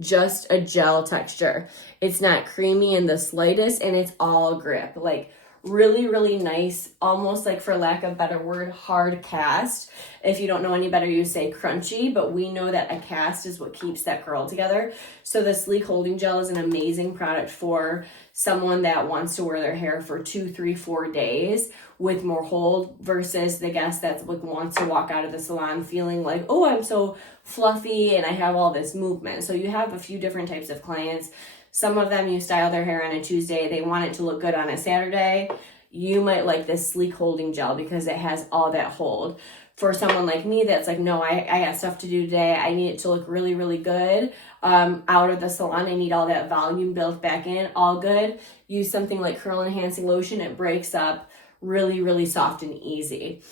just a gel texture. It's not creamy in the slightest, and it's all grip. Like really, really nice, almost like, for lack of a better word, hard cast. If you don't know any better, you say crunchy, but we know that a cast is what keeps that curl together. So the Sleek Holding Gel is an amazing product for someone that wants to wear their hair for 2, 3, 4 days with more hold versus the guest that wants to walk out of the salon feeling like, oh, I'm so fluffy and I have all this movement. So you have a few different types of clients. Some of them, you style their hair on a Tuesday, they want it to look good on a Saturday. You might like this Sleek Holding Gel because it has all that hold. For someone like me that's like, no, I got stuff to do today, I need it to look really, really good out of the salon, I need all that volume built back in, all good. Use something like Curl Enhancing Lotion. It breaks up really, really soft and easy.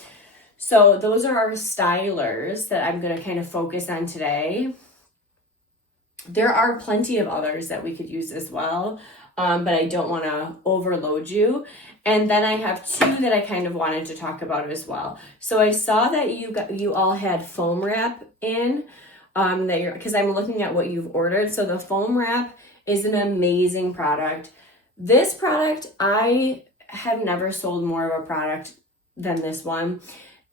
So those are our stylers that I'm going to kind of focus on today. There are plenty of others that we could use as well, but I don't want to overload you. And then I have two that I kind of wanted to talk about as well. So I saw that you all had foam wrap in, because I'm looking at what you've ordered. So the foam wrap is an amazing product. This product, I have never sold more of a product than this one.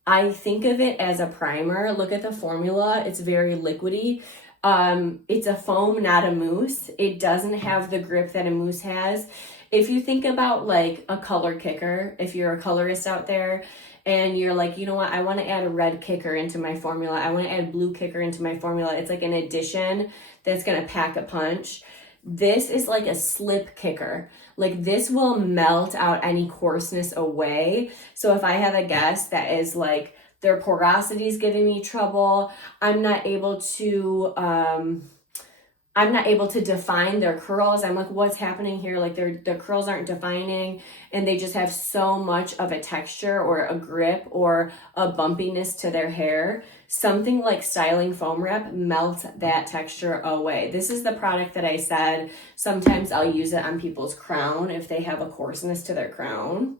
I think of it as a primer. Look at the formula. It's very liquidy. It's a foam, not a mousse. It doesn't have the grip that a mousse has. If you think about like a color kicker, if you're a colorist out there and you're like, you know what, I want to add a red kicker into my formula. I want to add blue kicker into my formula. It's like an addition that's going to pack a punch. This is like a slip kicker. Like this will melt out any coarseness away. So if I have a guest that is like, their porosity is giving me trouble, I'm not able to define their curls. I'm like, what's happening here? Like their curls aren't defining and they just have so much of a texture or a grip or a bumpiness to their hair. Something like Styling Foam Rep melts that texture away. This is the product that I said, sometimes I'll use it on people's crown if they have a coarseness to their crown.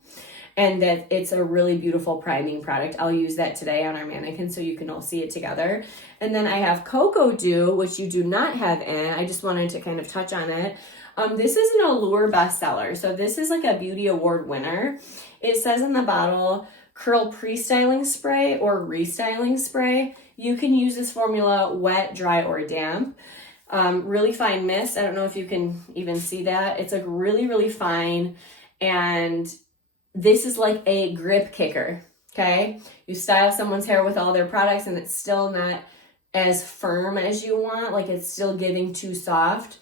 And that it's a really beautiful priming product. I'll use that today on our mannequin so you can all see it together. And then I have Cocoa Dew, which you do not have in. I just wanted to kind of touch on it. This is an Allure bestseller. So this is like a beauty award winner. It says in the bottle, curl pre-styling spray or restyling spray. You can use this formula wet, dry, or damp. Really fine mist. I don't know if you can even see that. It's like really, really fine. And this is like a grip kicker, okay? You style someone's hair with all their products and it's still not as firm as you want, like it's still giving too soft.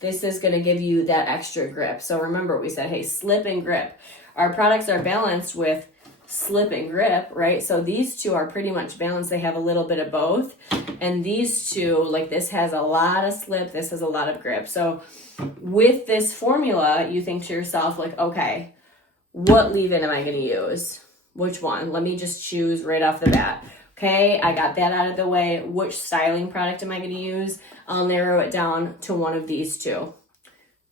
This is gonna give you that extra grip. So remember, we said, hey, slip and grip. Our products are balanced with slip and grip, right? So these two are pretty much balanced. They have a little bit of both. And these two, like this has a lot of slip, this has a lot of grip. So with this formula, you think to yourself like, okay, what leave-in am I going to use? Which one? Let me just choose right off the bat. Okay, I got that out of the way. Which styling product am I going to use? I'll narrow it down to one of these two.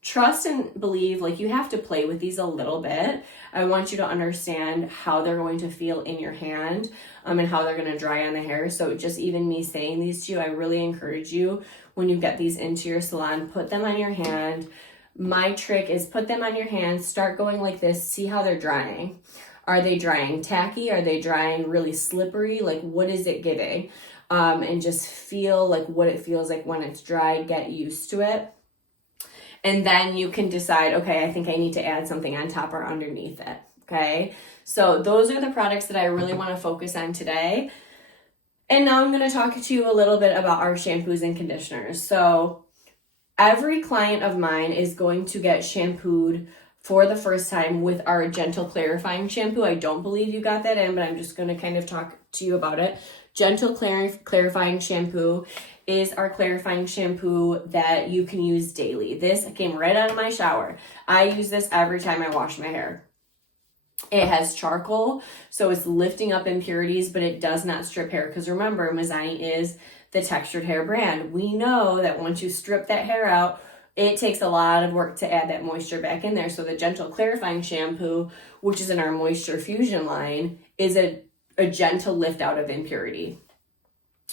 Trust and believe, like you have to play with these a little bit. I want you to understand how they're going to feel in your hand and how they're going to dry on the hair. So just even me saying these to you, I really encourage you when you get these into your salon, put them on your hand. My trick is put them on your hands, start going like this, see how they're drying. Are they drying tacky? Are they drying really slippery? Like what is it giving? And just feel like what it feels like when it's dry, get used to it. And then you can decide, okay, I think I need to add something on top or underneath it, okay? So those are the products that I really want to focus on today. And now I'm going to talk to you a little bit about our shampoos and conditioners. So every client of mine is going to get shampooed for the first time with our Gentle Clarifying Shampoo. I don't believe you got that in, but I'm just going to kind of talk to you about it. Gentle Clarifying Shampoo is our clarifying shampoo that you can use daily. This came right out of my shower. I use this every time I wash my hair. It has charcoal, so it's lifting up impurities, but it does not strip hair. Because remember, Mizani is the textured hair brand. We know that once you strip that hair out, it takes a lot of work to add that moisture back in there. So the Gentle Clarifying Shampoo, which is in our Moisture Fusion line, is a gentle lift out of impurity.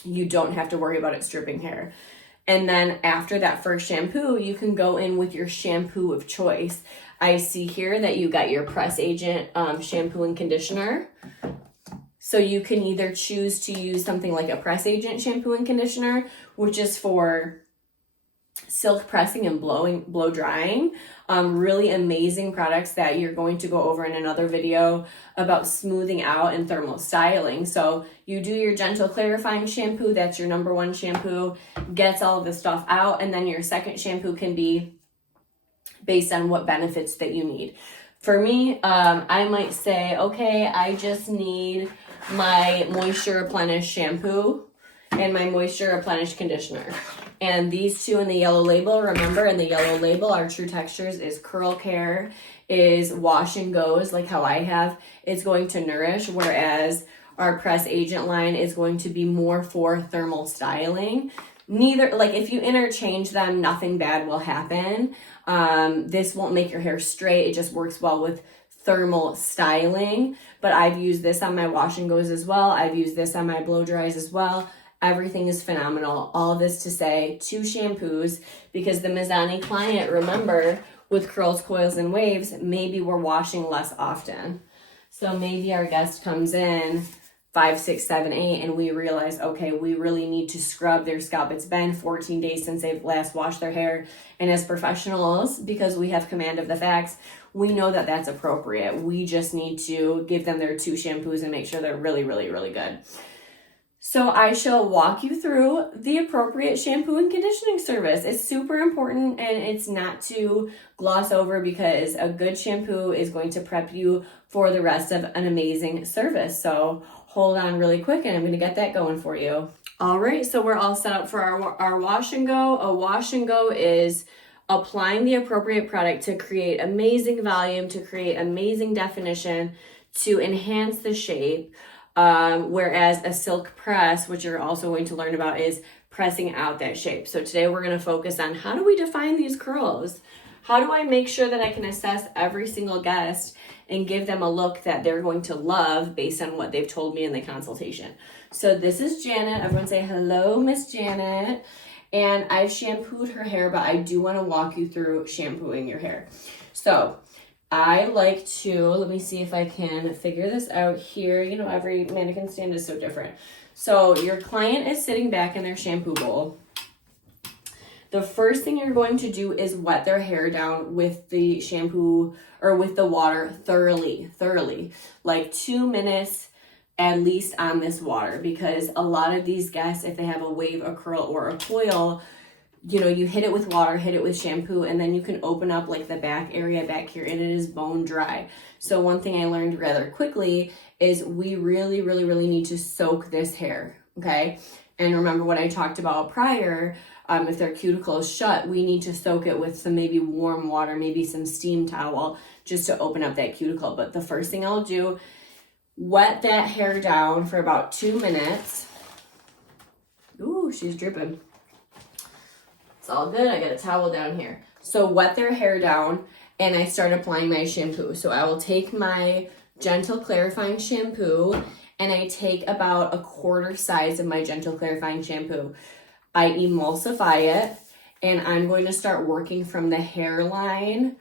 You don't have to worry about it stripping hair. And then after that first shampoo, you can go in with your shampoo of choice. I see here that you got your Press Agent shampoo and conditioner. So you can either choose to use something like a Press Agent shampoo and conditioner, which is for silk pressing and blow drying. Really amazing products that you're going to go over in another video about smoothing out and thermal styling. So you do your Gentle Clarifying Shampoo, that's your number one shampoo, gets all of the stuff out, and then your second shampoo can be based on what benefits that you need. For me, I might say, okay, I just need my Moisture Replenish shampoo and my Moisture Replenish conditioner. And these two in the yellow label, remember in the yellow label, our True Textures is Curl Care, is Wash and Goes, like how I have. It's going to nourish, whereas our Press Agent line is going to be more for thermal styling. Neither, like if you interchange them, nothing bad will happen. This won't make your hair straight. It just works well with thermal styling. But I've used this on my Wash and Goes as well. I've used this on my blow dries as well. Everything is phenomenal. All this to say 2 shampoos, because the Mizani client, remember, with curls, coils, and waves, maybe we're washing less often. So maybe our guest comes in 5, 6, 7, 8, and we realize, okay, we really need to scrub their scalp. It's been 14 days since they've last washed their hair. And as professionals, because we have command of the facts, we know that that's appropriate. We just need to give them their 2 shampoos and make sure they're really, really, really good. So I shall walk you through the appropriate shampoo and conditioning service. It's super important, and it's not to gloss over, because a good shampoo is going to prep you for the rest of an amazing service. So hold on really quick, and I'm going to get that going for you. All right, so we're all set up for our wash and go. A wash and go is applying the appropriate product to create amazing volume, to create amazing definition, to enhance the shape. Whereas a silk press, which you're also going to learn about, is pressing out that shape. So today we're going to focus on, how do we define these curls? How do I make sure that I can assess every single guest and give them a look that they're going to love based on what they've told me in the consultation? So this is Janet. Everyone say hello, Miss Janet. And I've shampooed her hair, but I do want to walk you through shampooing your hair. So I like to, let me see if I can figure this out here. You know, every mannequin stand is so different. So your client is sitting back in their shampoo bowl. The first thing you're going to do is wet their hair down with the shampoo or with the water thoroughly, like 2 minutes at least on this water, because a lot of these guests, if they have a wave, a curl, or a coil, you know, you hit it with water, hit it with shampoo, and then you can open up like the back area back here, and it is bone dry. So one thing I learned rather quickly is we really, really, really need to soak this hair, okay? And remember what I talked about prior, if their cuticle is shut, we need to soak it with some maybe warm water, maybe some steam towel, just to open up that cuticle. But the first thing I'll do, wet that hair down for about 2 minutes. Ooh, she's dripping. It's all good. I got a towel down here. So wet their hair down, and I start applying my shampoo. So I will take my gentle clarifying shampoo, and I take about a quarter size of my gentle clarifying shampoo. I emulsify it, and I'm going to start working from the hairline,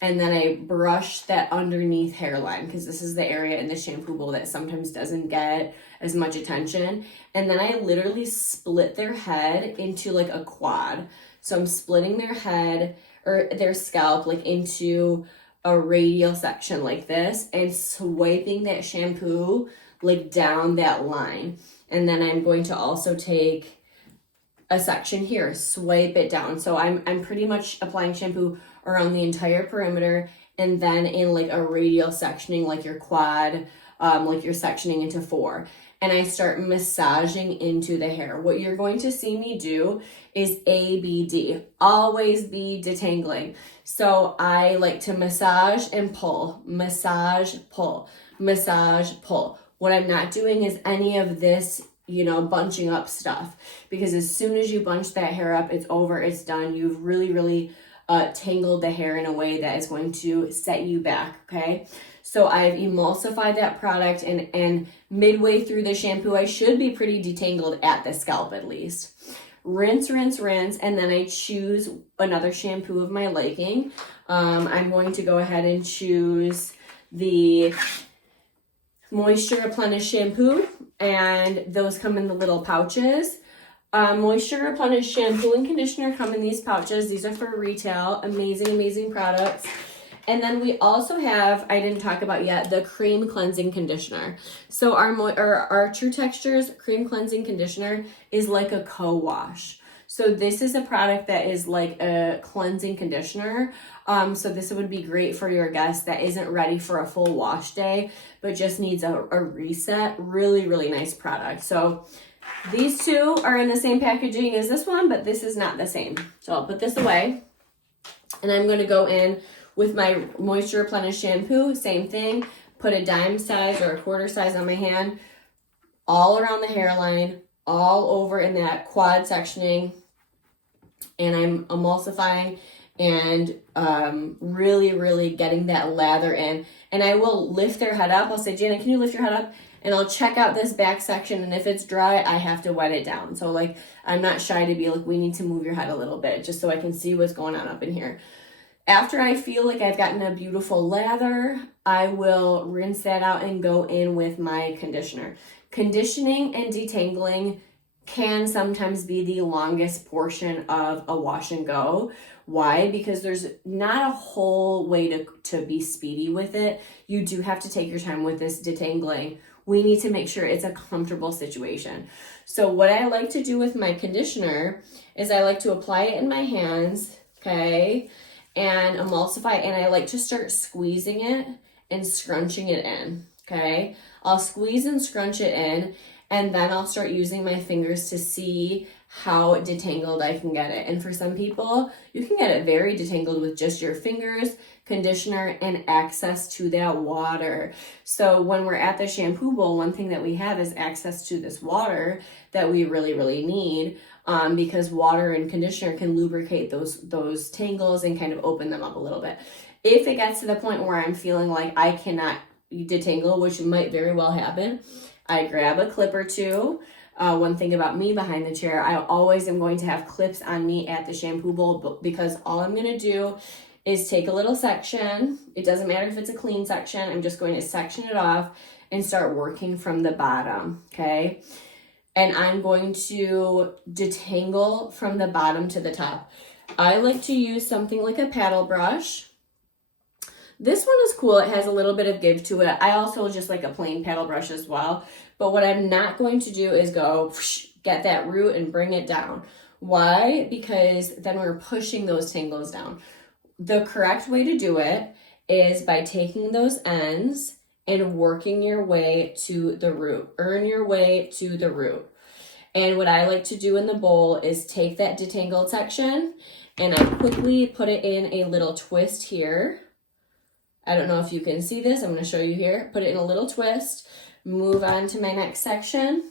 and then I brush that underneath hairline, because this is the area in the shampoo bowl that sometimes doesn't get as much attention. And then I literally split their head into like a quad. So I'm splitting their head or their scalp like into a radial section like this, and swiping that shampoo like down that line. And then I'm going to also take a section here, swipe it down. So I'm pretty much applying shampoo around the entire perimeter, and then in like a radial sectioning, like your quad, like you're sectioning into 4. And I start massaging into the hair. What you're going to see me do is ABD, always be detangling. So I like to massage and pull, massage, pull, massage, pull. What I'm not doing is any of this, you know, bunching up stuff, because as soon as you bunch that hair up, it's over, it's done. You've really tangled the hair in a way that is going to set you back, okay? So I've emulsified that product, and midway through the shampoo, I should be pretty detangled at the scalp at least. Rinse, rinse, rinse, and then I choose another shampoo of my liking. I'm going to go ahead and choose the Moisture Replenish shampoo, and those come in the little pouches. Moisture Replenish shampoo and conditioner come in these pouches. These are for retail. Amazing products. And then we also have, I didn't talk about yet, the cream cleansing conditioner. So our True Textures cream cleansing conditioner is like a co-wash. So this is a product that is like a cleansing conditioner. So this would be great for your guest that isn't ready for a full wash day, but just needs a reset. Really nice product. So these two are in the same packaging as this one, but this is not the same. So I'll put this away, and I'm going to go in with my Moisture Replenish shampoo. Same thing, put a dime size or a quarter size on my hand, all around the hairline, all over in that quad sectioning, and I'm emulsifying and really getting that lather in. And I will lift their head up. I'll say, Janet, can you lift your head up? and I'll check out this back section, and if it's dry, I have to wet it down. So like, I'm not shy to be like, we need to move your head a little bit just so I can see what's going on up in here. After I feel like I've gotten a beautiful lather, I will rinse that out and go in with my conditioner. Conditioning and detangling can sometimes be the longest portion of a wash and go. Why? Because there's not a whole way to be speedy with it. You do have to take your time with this detangling. We need to make sure it's a comfortable situation. So what I like to do with my conditioner is I like to apply it in my hands, okay, and emulsify, and I like to start squeezing it and scrunching it in, okay? I'll squeeze and scrunch it in, and then I'll start using my fingers to see how detangled I can get it. And for some people, you can get it very detangled with just your fingers, conditioner, and access to that water. So when we're at the shampoo bowl, one thing that we have is access to this water that we really, really need, because water and conditioner can lubricate those tangles and kind of open them up a little bit. If it gets to the point where I'm feeling like I cannot detangle, which might very well happen, I grab a clip or two. One thing about me behind the chair, I always am going to have clips on me at the shampoo bowl, because all I'm going to do is take a little section. It doesn't matter if it's a clean section. I'm just going to section it off and start working from the bottom, okay? And I'm going to detangle from the bottom to the top. I like to use something like a paddle brush. This one is cool. It has a little bit of give to it. I also just like a plain paddle brush as well. But what I'm not going to do is go get that root and bring it down. Why? Because then we're pushing those tangles down. The correct way to do it is by taking those ends and working your way to the root. Earn your way to the root. And what I like to do in the bowl is take that detangled section and I quickly put it in a little twist here. I don't know if you can see this. I'm going to show you here. Put it in a little twist. Move on to my next section.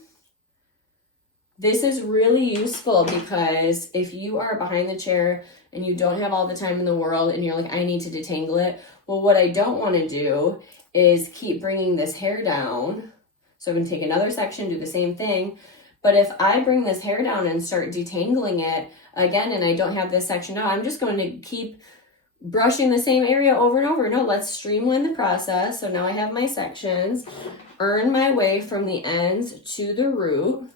This is really useful because if you are behind the chair and you don't have all the time in the world and you're like, I need to detangle it. Well, what I don't want to do is keep bringing this hair down. So I'm going to take another section, do the same thing. But if I bring this hair down and start detangling it again, and I don't have this section down, I'm just going to keep brushing the same area over and over. No, let's streamline the process. So now I have my sections, earn my way from the ends to the root.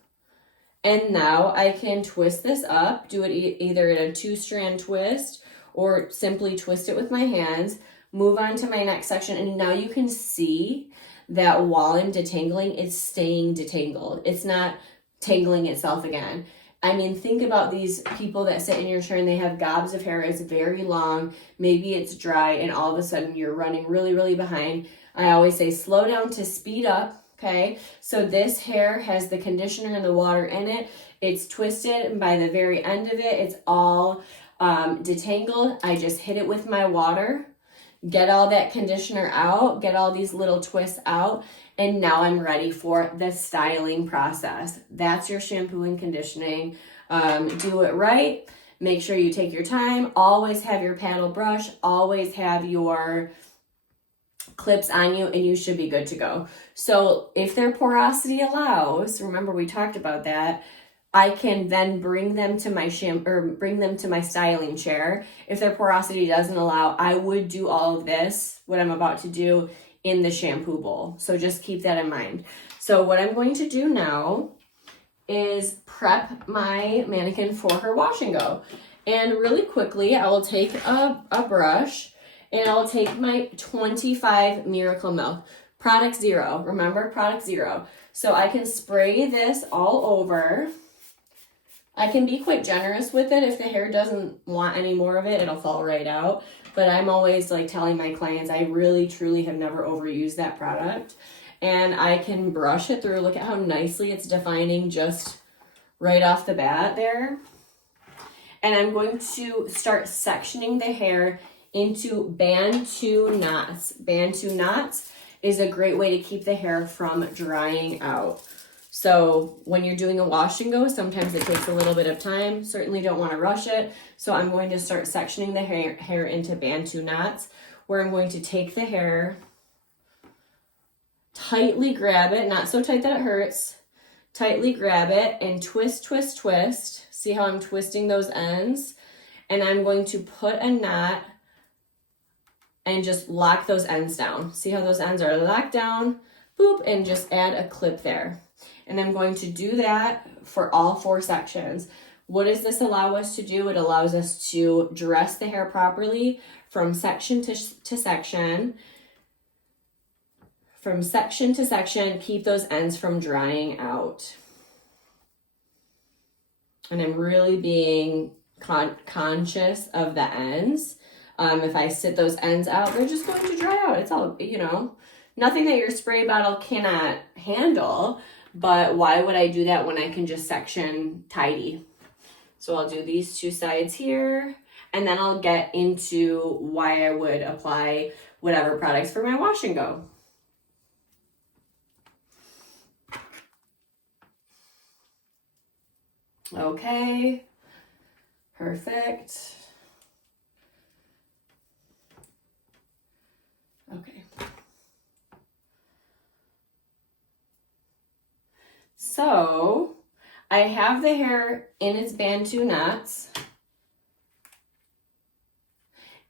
And now I can twist this up, do it either in a 2-strand twist or simply twist it with my hands, move on to my next section. And now you can see that while I'm detangling, it's staying detangled. It's not tangling itself again. I mean, think about these people that sit in your chair and they have gobs of hair. It's very long. Maybe it's dry and all of a sudden you're running really, really behind. I always say slow down to speed up. Okay, so this hair has the conditioner and the water in it. It's twisted, and by the very end of it, it's all detangled. I just hit it with my water, get all that conditioner out, get all these little twists out, and now I'm ready for the styling process. That's your shampoo and conditioning. Do it right. Make sure you take your time. Always have your paddle brush. Always have your clips on you, and you should be good to go. So if their porosity allows, remember we talked about that, I can then bring them to my bring them to my styling chair. If their porosity doesn't allow, I would do all of this, what I'm about to do, in the shampoo bowl. So just keep that in mind. So what I'm going to do now is prep my mannequin for her wash and go. And really quickly, I will take a brush and I'll take my 25 Miracle Milk. Product Zero. Remember, Product Zero. So I can spray this all over. I can be quite generous with it. If the hair doesn't want any more of it, it'll fall right out. But I'm always like telling my clients, I really, truly have never overused that product. And I can brush it through. Look at how nicely it's defining just right off the bat there. And I'm going to start sectioning the hair into Bantu knots. Bantu knots is a great way to keep the hair from drying out. So when you're doing a wash and go, sometimes it takes a little bit of time. Certainly don't want to rush it. So I'm going to start sectioning the hair into Bantu knots, where I'm going to take the hair, tightly grab it, not so tight that it hurts. Tightly grab it and twist, twist, twist. See how I'm twisting those ends? And I'm going to put a knot and just lock those ends down. See how those ends are locked down? Boop, and just add a clip there. And I'm going to do that for all 4 sections. What does this allow us to do? It allows us to dress the hair properly from section to section. From section to section, keep those ends from drying out. And I'm really being conscious of the ends. If I sit those ends out, they're just going to dry out. It's all, you know, nothing that your spray bottle cannot handle, but why would I do that when I can just section tidy? So I'll do these 2 sides here, and then I'll get into why I would apply whatever products for my wash and go. Okay, perfect. Okay. So I have the hair in its Bantu knots,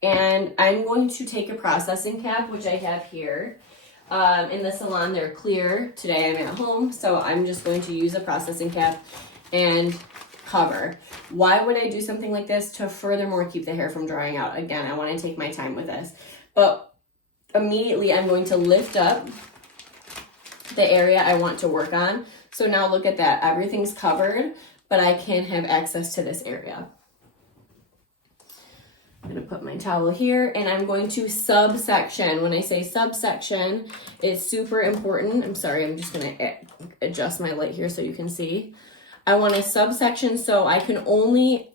and I'm going to take a processing cap, which I have here. In the salon, they're clear. Today I'm at home, so I'm just going to use a processing cap and cover. Why would I do something like this? To furthermore keep the hair from drying out. Again, I want to take my time with this. But immediately I'm going to lift up the area I want to work on. So now look at that. Everything's covered, but I can have access to this area. I'm going to put my towel here, and I'm going to subsection. When I say subsection, it's super important. I'm sorry, I'm just going to adjust my light here so you can see. I want a subsection so I'm only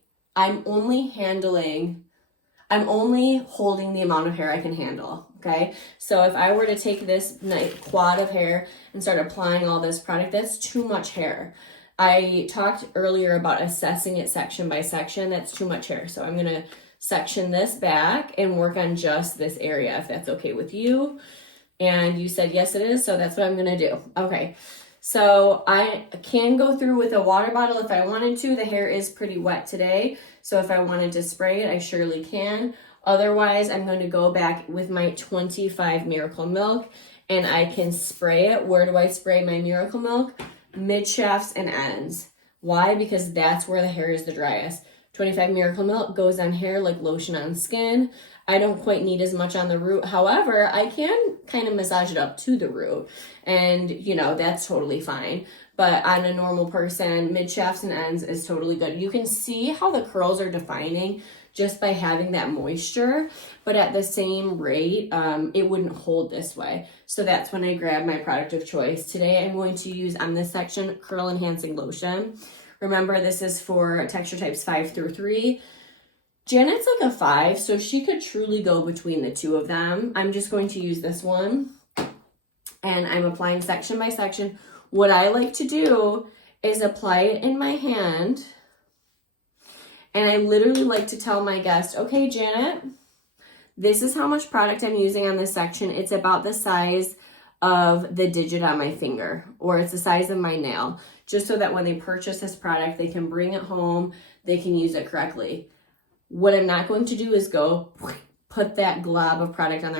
holding the amount of hair I can handle, okay? So if I were to take this nice quad of hair and start applying all this product, that's too much hair. I talked earlier about assessing it section by section. That's too much hair. So I'm gonna section this back and work on just this area, if that's okay with you. And you said, yes, it is, so that's what I'm gonna do. Okay, so I can go through with a water bottle if I wanted to. The hair is pretty wet today, so if I wanted to spray it, I surely can. Otherwise, I'm going to go back with my 25 Miracle Milk, and I can spray it. Where do I spray my Miracle Milk? Mid shafts and ends. Why? Because that's where the hair is the driest. 25 Miracle Milk goes on hair like lotion on skin. I don't quite need as much on the root. However, I can kind of massage it up to the root, and you know, that's totally fine. But on a normal person, mid shafts and ends is totally good. You can see how the curls are defining just by having that moisture, but at the same rate, it wouldn't hold this way. So that's when I grab my product of choice. Today I'm going to use on this section Curl Enhancing Lotion. Remember, this is for texture types 5 through 3. Janet's like a 5, so she could truly go between the 2 of them. I'm just going to use this one, and I'm applying section by section. What I like to do is apply it in my hand, and I literally like to tell my guest, okay, Janet, this is how much product I'm using on this section. It's about the size of the digit on my finger, or it's the size of my nail, just so that when they purchase this product, they can bring it home, they can use it correctly. What I'm not going to do is go put that glob of product on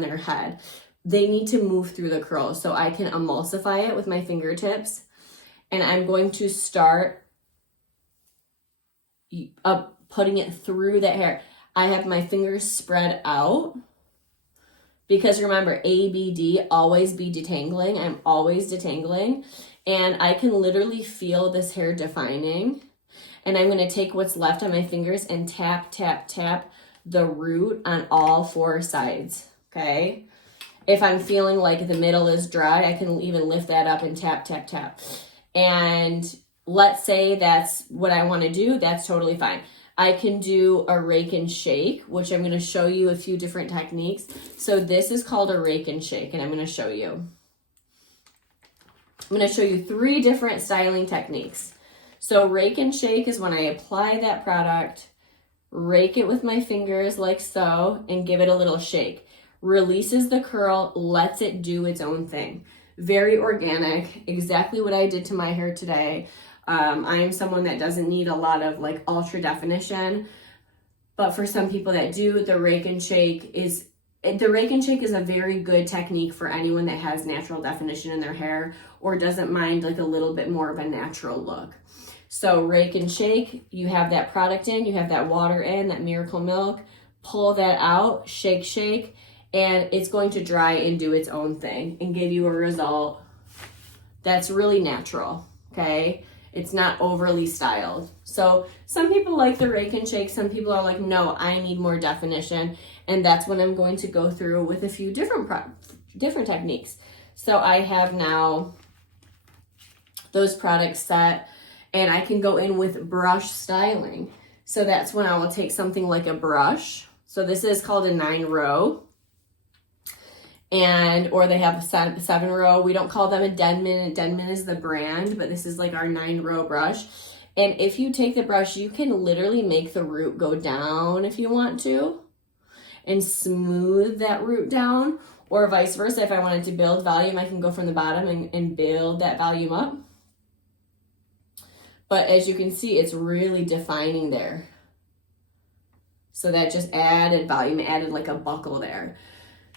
their head. They need to move through the curls, so I can emulsify it with my fingertips, and I'm going to start putting it through the hair. I have my fingers spread out, because remember, ABD, always be detangling. I'm always detangling, and I can literally feel this hair defining. And I'm going to take what's left on my fingers and tap, tap, tap the root on all 4 sides, okay? If I'm feeling like the middle is dry, I can even lift that up and tap, tap, tap. And let's say that's what I want to do, that's totally fine. I can do a rake and shake, which I'm going to show you a few different techniques. So this is called a rake and shake, and I'm going to show you. I'm going to show you 3 different styling techniques. So rake and shake is when I apply that product, rake it with my fingers like so, and give it a little shake. Releases the curl, lets it do its own thing. very organic, exactly what I did to my hair today. I am someone that doesn't need a lot of like ultra definition, but for some people that do, the rake and shake is a very good technique for anyone that has natural definition in their hair or doesn't mind like a little bit more of a natural look. So rake and shake, you have that product in, you have that water in, that miracle milk, pull that out, shake, shake, and it's going to dry and do its own thing and give you a result that's really natural, okay? It's not overly styled. So some people like the rake and shake, some people are like, no, I need more definition, and that's when I'm going to go through with a few different techniques. So I have now those products set, and I can go in with brush styling. So that's when I will take something like a brush. So this is called a 9-row. Or they have a 7-row. We don't call them a Denman. Denman is the brand, but this is like our 9-row brush. And if you take the brush, you can literally make the root go down if you want to and smooth that root down, or vice versa. If I wanted to build volume, I can go from the bottom and build that volume up. But as you can see, it's really defining there. So that just added volume, added like a buckle there.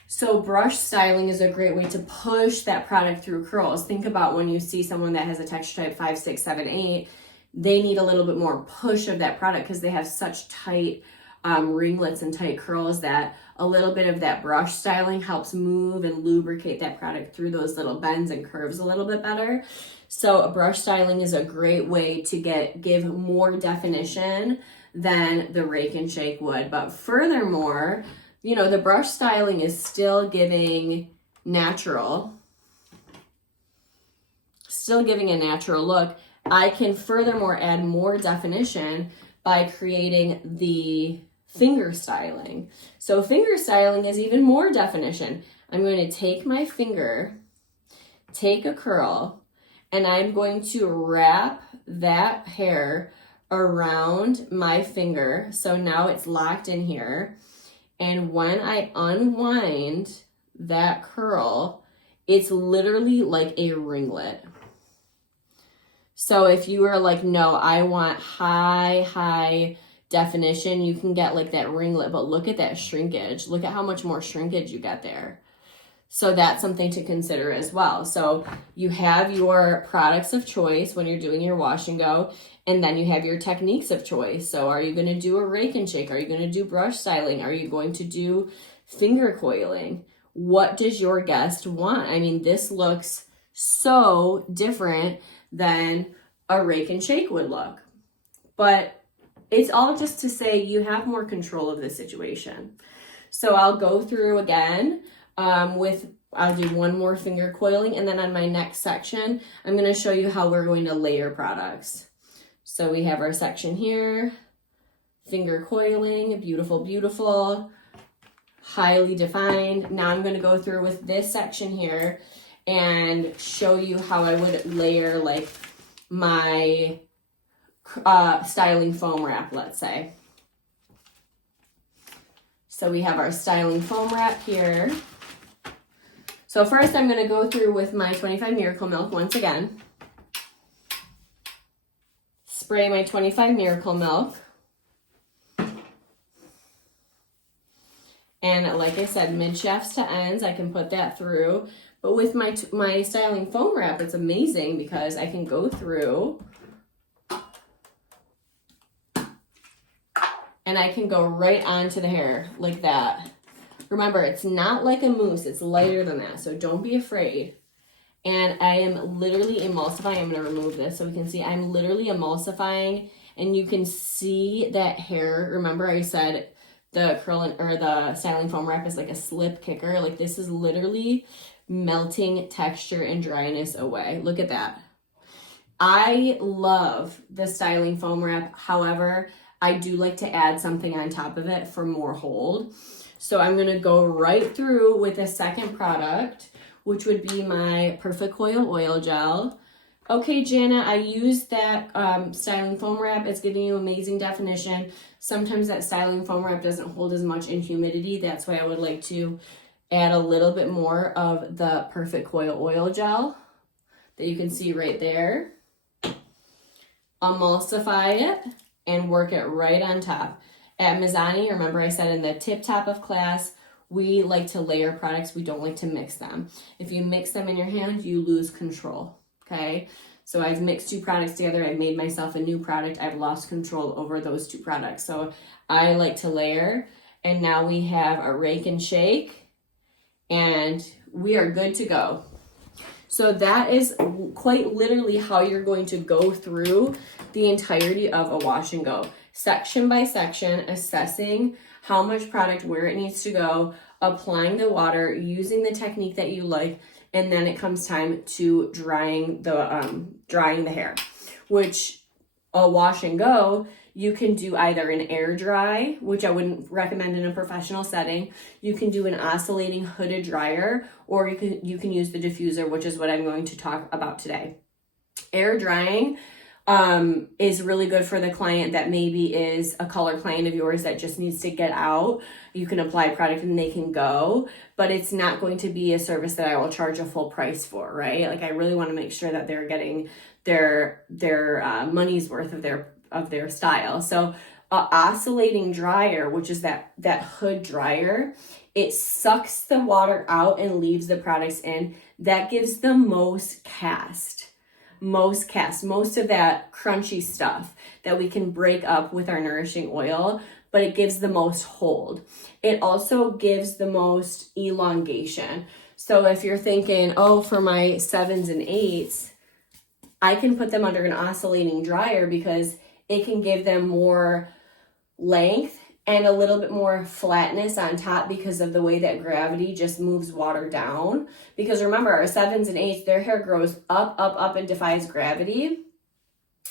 So brush styling is a great way to push that product through curls. Think about when you see someone that has a texture type 5, 6, 7, 8, they need a little bit more push of that product because they have such tight ringlets and tight curls that a little bit of that brush styling helps move and lubricate that product through those little bends and curves a little bit better. So a brush styling is a great way to give more definition than the rake and shake would. But furthermore, you know, the brush styling is still giving a natural look. I can furthermore add more definition by creating the finger styling. So finger styling is even more definition. I'm going to take my finger, take a curl, and I'm going to wrap that hair around my finger. So now it's locked in here. And when I unwind that curl, it's literally like a ringlet. So if you are like, no, I want high definition, you can get like that ringlet, but look at that shrinkage. Look at how much more shrinkage you got there. So that's something to consider as well. So you have your products of choice when you're doing your wash and go, and then you have your techniques of choice. So are you going to do a rake and shake? Are you going to do brush styling? Are you going to do finger coiling? What does your guest want? I mean, this looks so different than a rake and shake would look. But it's all just to say you have more control of the situation. So I'll go through again I'll do one more finger coiling, and then on my next section, I'm going to show you how we're going to layer products. So we have our section here, finger coiling, beautiful, beautiful, highly defined. Now I'm going to go through with this section here and show you how I would layer like my styling foam wrap, let's say. So we have our styling foam wrap here. So first I'm going to go through with my 25 Miracle Milk once again. Spray my 25 Miracle Milk. And like I said, mid shafts to ends, I can put that through. But with my styling foam wrap, it's amazing because I can go through and I can go right onto the hair like that. Remember, it's not like a mousse, it's lighter than that, so don't be afraid. And I am literally emulsifying. I'm going to remove this so we can see. I'm literally emulsifying, and you can see that hair. Remember I said the the styling foam wrap is like a slip kicker. Like this is literally melting texture and dryness away. Look at that. I love the styling foam wrap. However, I do like to add something on top of it for more hold. So I'm going to go right through with the second product, which would be my Perfect Coil Oil Gel. Okay, Jana, I used that styling foam wrap. It's giving you amazing definition. Sometimes that styling foam wrap doesn't hold as much in humidity. That's why I would like to add a little bit more of the Perfect Coil Oil Gel that you can see right there. Emulsify it and work it right on top. At Mizani, remember I said in the tip top of class, we like to layer products. We don't like to mix them. If you mix them in your hand, you lose control, okay? So I've mixed two products together. I've made myself a new product. I've lost control over those two products. So I like to layer. And now we have a rake and shake. And we are good to go. So that is quite literally how you're going to go through the entirety of a wash and go. Section by section, assessing how much product, where it needs to go, applying the water, using the technique that you like, and then it comes time to drying the hair, which a wash and go, you can do either an air dry, which I wouldn't recommend in a professional setting. You can do an oscillating hooded dryer, or you can use the diffuser, which is what I'm going to talk about today. Air drying is really good for the client that maybe is a color client of yours that just needs to get out. You can apply product and they can go, but it's not going to be a service that I will charge a full price for, right? Like I really want to make sure that they're getting their money's worth of their style. So oscillating dryer, which is that hood dryer, it sucks the water out and leaves the products in. That gives the most cast, most of that crunchy stuff that we can break up with our nourishing oil, but it gives the most hold. It also gives the most elongation. So if you're thinking, oh, for my 7s and 8s, I can put them under an oscillating dryer because it can give them more length and a little bit more flatness on top because of the way that gravity just moves water down. Because remember, our 7s and 8s, their hair grows up and defies gravity.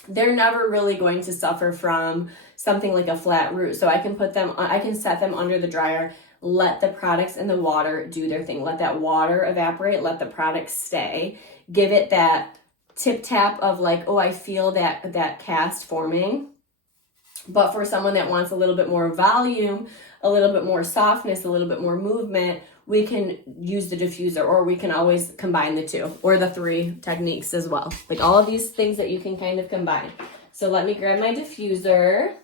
They're never really going to suffer from something like a flat root. So I can set them under the dryer, let the products and the water do their thing. Let that water evaporate, let the products stay. Give it that tip tap of like, oh, I feel that cast forming. But for someone that wants a little bit more volume, a little bit more softness, a little bit more movement, we can use the diffuser, or we can always combine the two or the three techniques as well. Like all of these things that you can kind of combine. So let me grab my diffuser.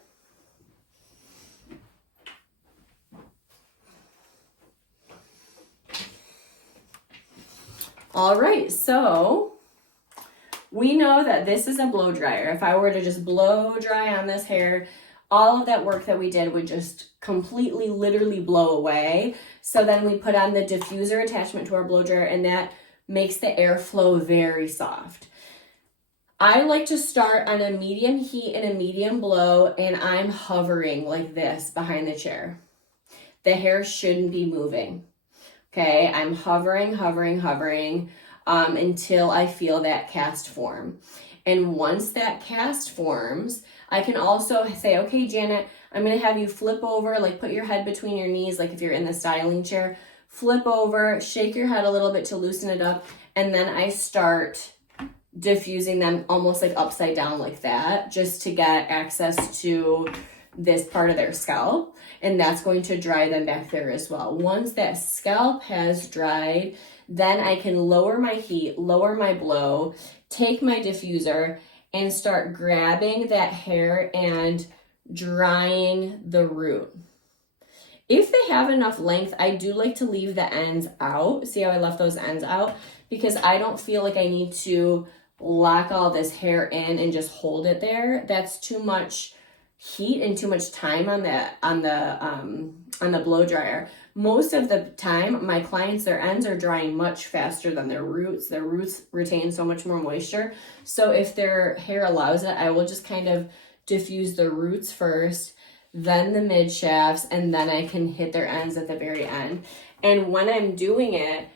All right, so we know that this is a blow dryer. If I were to just blow dry on this hair, all of that work that we did would just completely, literally blow away. So then we put on the diffuser attachment to our blow dryer, and that makes the airflow very soft. I like to start on a medium heat and a medium blow, and I'm hovering like this behind the chair. The hair shouldn't be moving. Okay, I'm hovering until I feel that cast form. And once that cast forms, I can also say, okay, Janet, I'm going to have you flip over, like put your head between your knees, like if you're in the styling chair, flip over, shake your head a little bit to loosen it up. And then I start diffusing them almost like upside down like that, just to get access to this part of their scalp. And that's going to dry them back there as well. Once that scalp has dried, then I can lower my heat, lower my blow, take my diffuser, and start grabbing that hair and drying the root. If they have enough length, I do like to leave the ends out. See how I left those ends out? Because I don't feel like I need to lock all this hair in and just hold it there. That's too much heat and too much time on the blow dryer. Most of the time, my clients, their ends are drying much faster than their roots. Their roots retain so much more moisture. So if their hair allows it, I will just kind of diffuse the roots first, then the mid shafts, and then I can hit their ends at the very end. And when I'm doing it,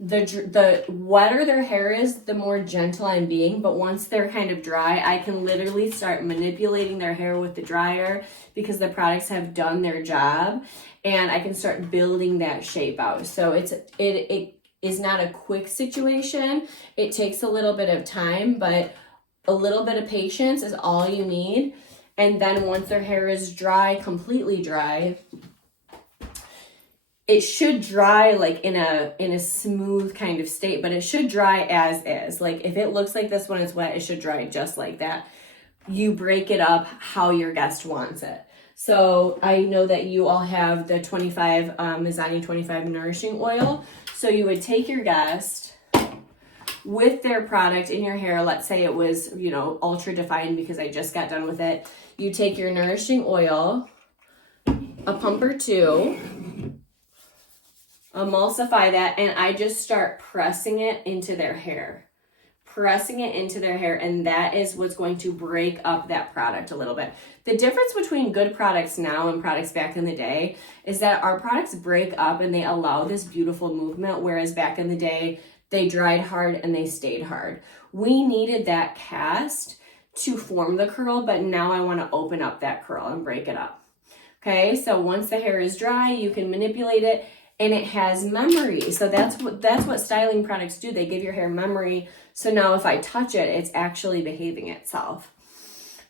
the wetter their hair is, the more gentle I'm being. But once they're kind of dry, I can literally start manipulating their hair with the dryer because the products have done their job, and I can start building that shape out. So it is not a quick situation. It takes a little bit of time, but a little bit of patience is all you need. And then once their hair is dry, completely dry, it should dry like in a smooth kind of state, but it should dry as is. Like if it looks like this when it's wet, it should dry just like that. You break it up how your guest wants it. So I know that you all have the 25 Mizani 25 nourishing oil. So you would take your guest with their product in your hair. Let's say it was, you know, ultra defined because I just got done with it. You take your nourishing oil, a pump or two, emulsify that, and I just start pressing it into their hair. Pressing it into their hair, and that is what's going to break up that product a little bit. The difference between good products now and products back in the day is that our products break up and they allow this beautiful movement, whereas back in the day, they dried hard and they stayed hard. We needed that cast to form the curl, but now I want to open up that curl and break it up. Okay, so once the hair is dry, you can manipulate it, and it has memory. So that's what styling products do. They give your hair memory. So now if I touch it, it's actually behaving itself.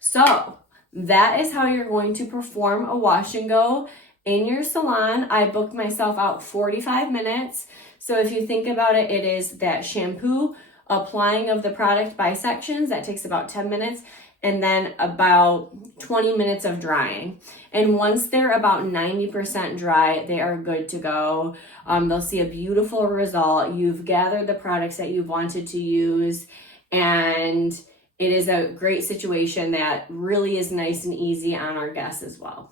So that is how you're going to perform a wash and go in your salon. I booked myself out 45 minutes. So if you think about it, it is that shampoo, applying of the product by sections, that takes about 10 minutes, and then about 20 minutes of drying. And once they're about 90% dry, they are good to go. They'll see a beautiful result. You've gathered the products that you've wanted to use, and it is a great situation that really is nice and easy on our guests as well.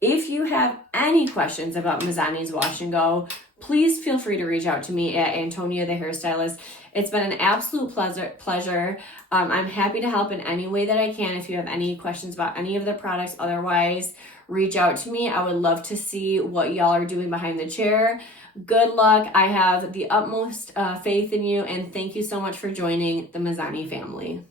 If you have any questions about Mizani's Wash and Go, please feel free to reach out to me at Antonia the Hairstylist. It's been an absolute pleasure. I'm happy to help in any way that I can. If you have any questions about any of the products, otherwise, reach out to me. I would love to see what y'all are doing behind the chair. Good luck. I have the utmost faith in you, and thank you so much for joining the Mizani family.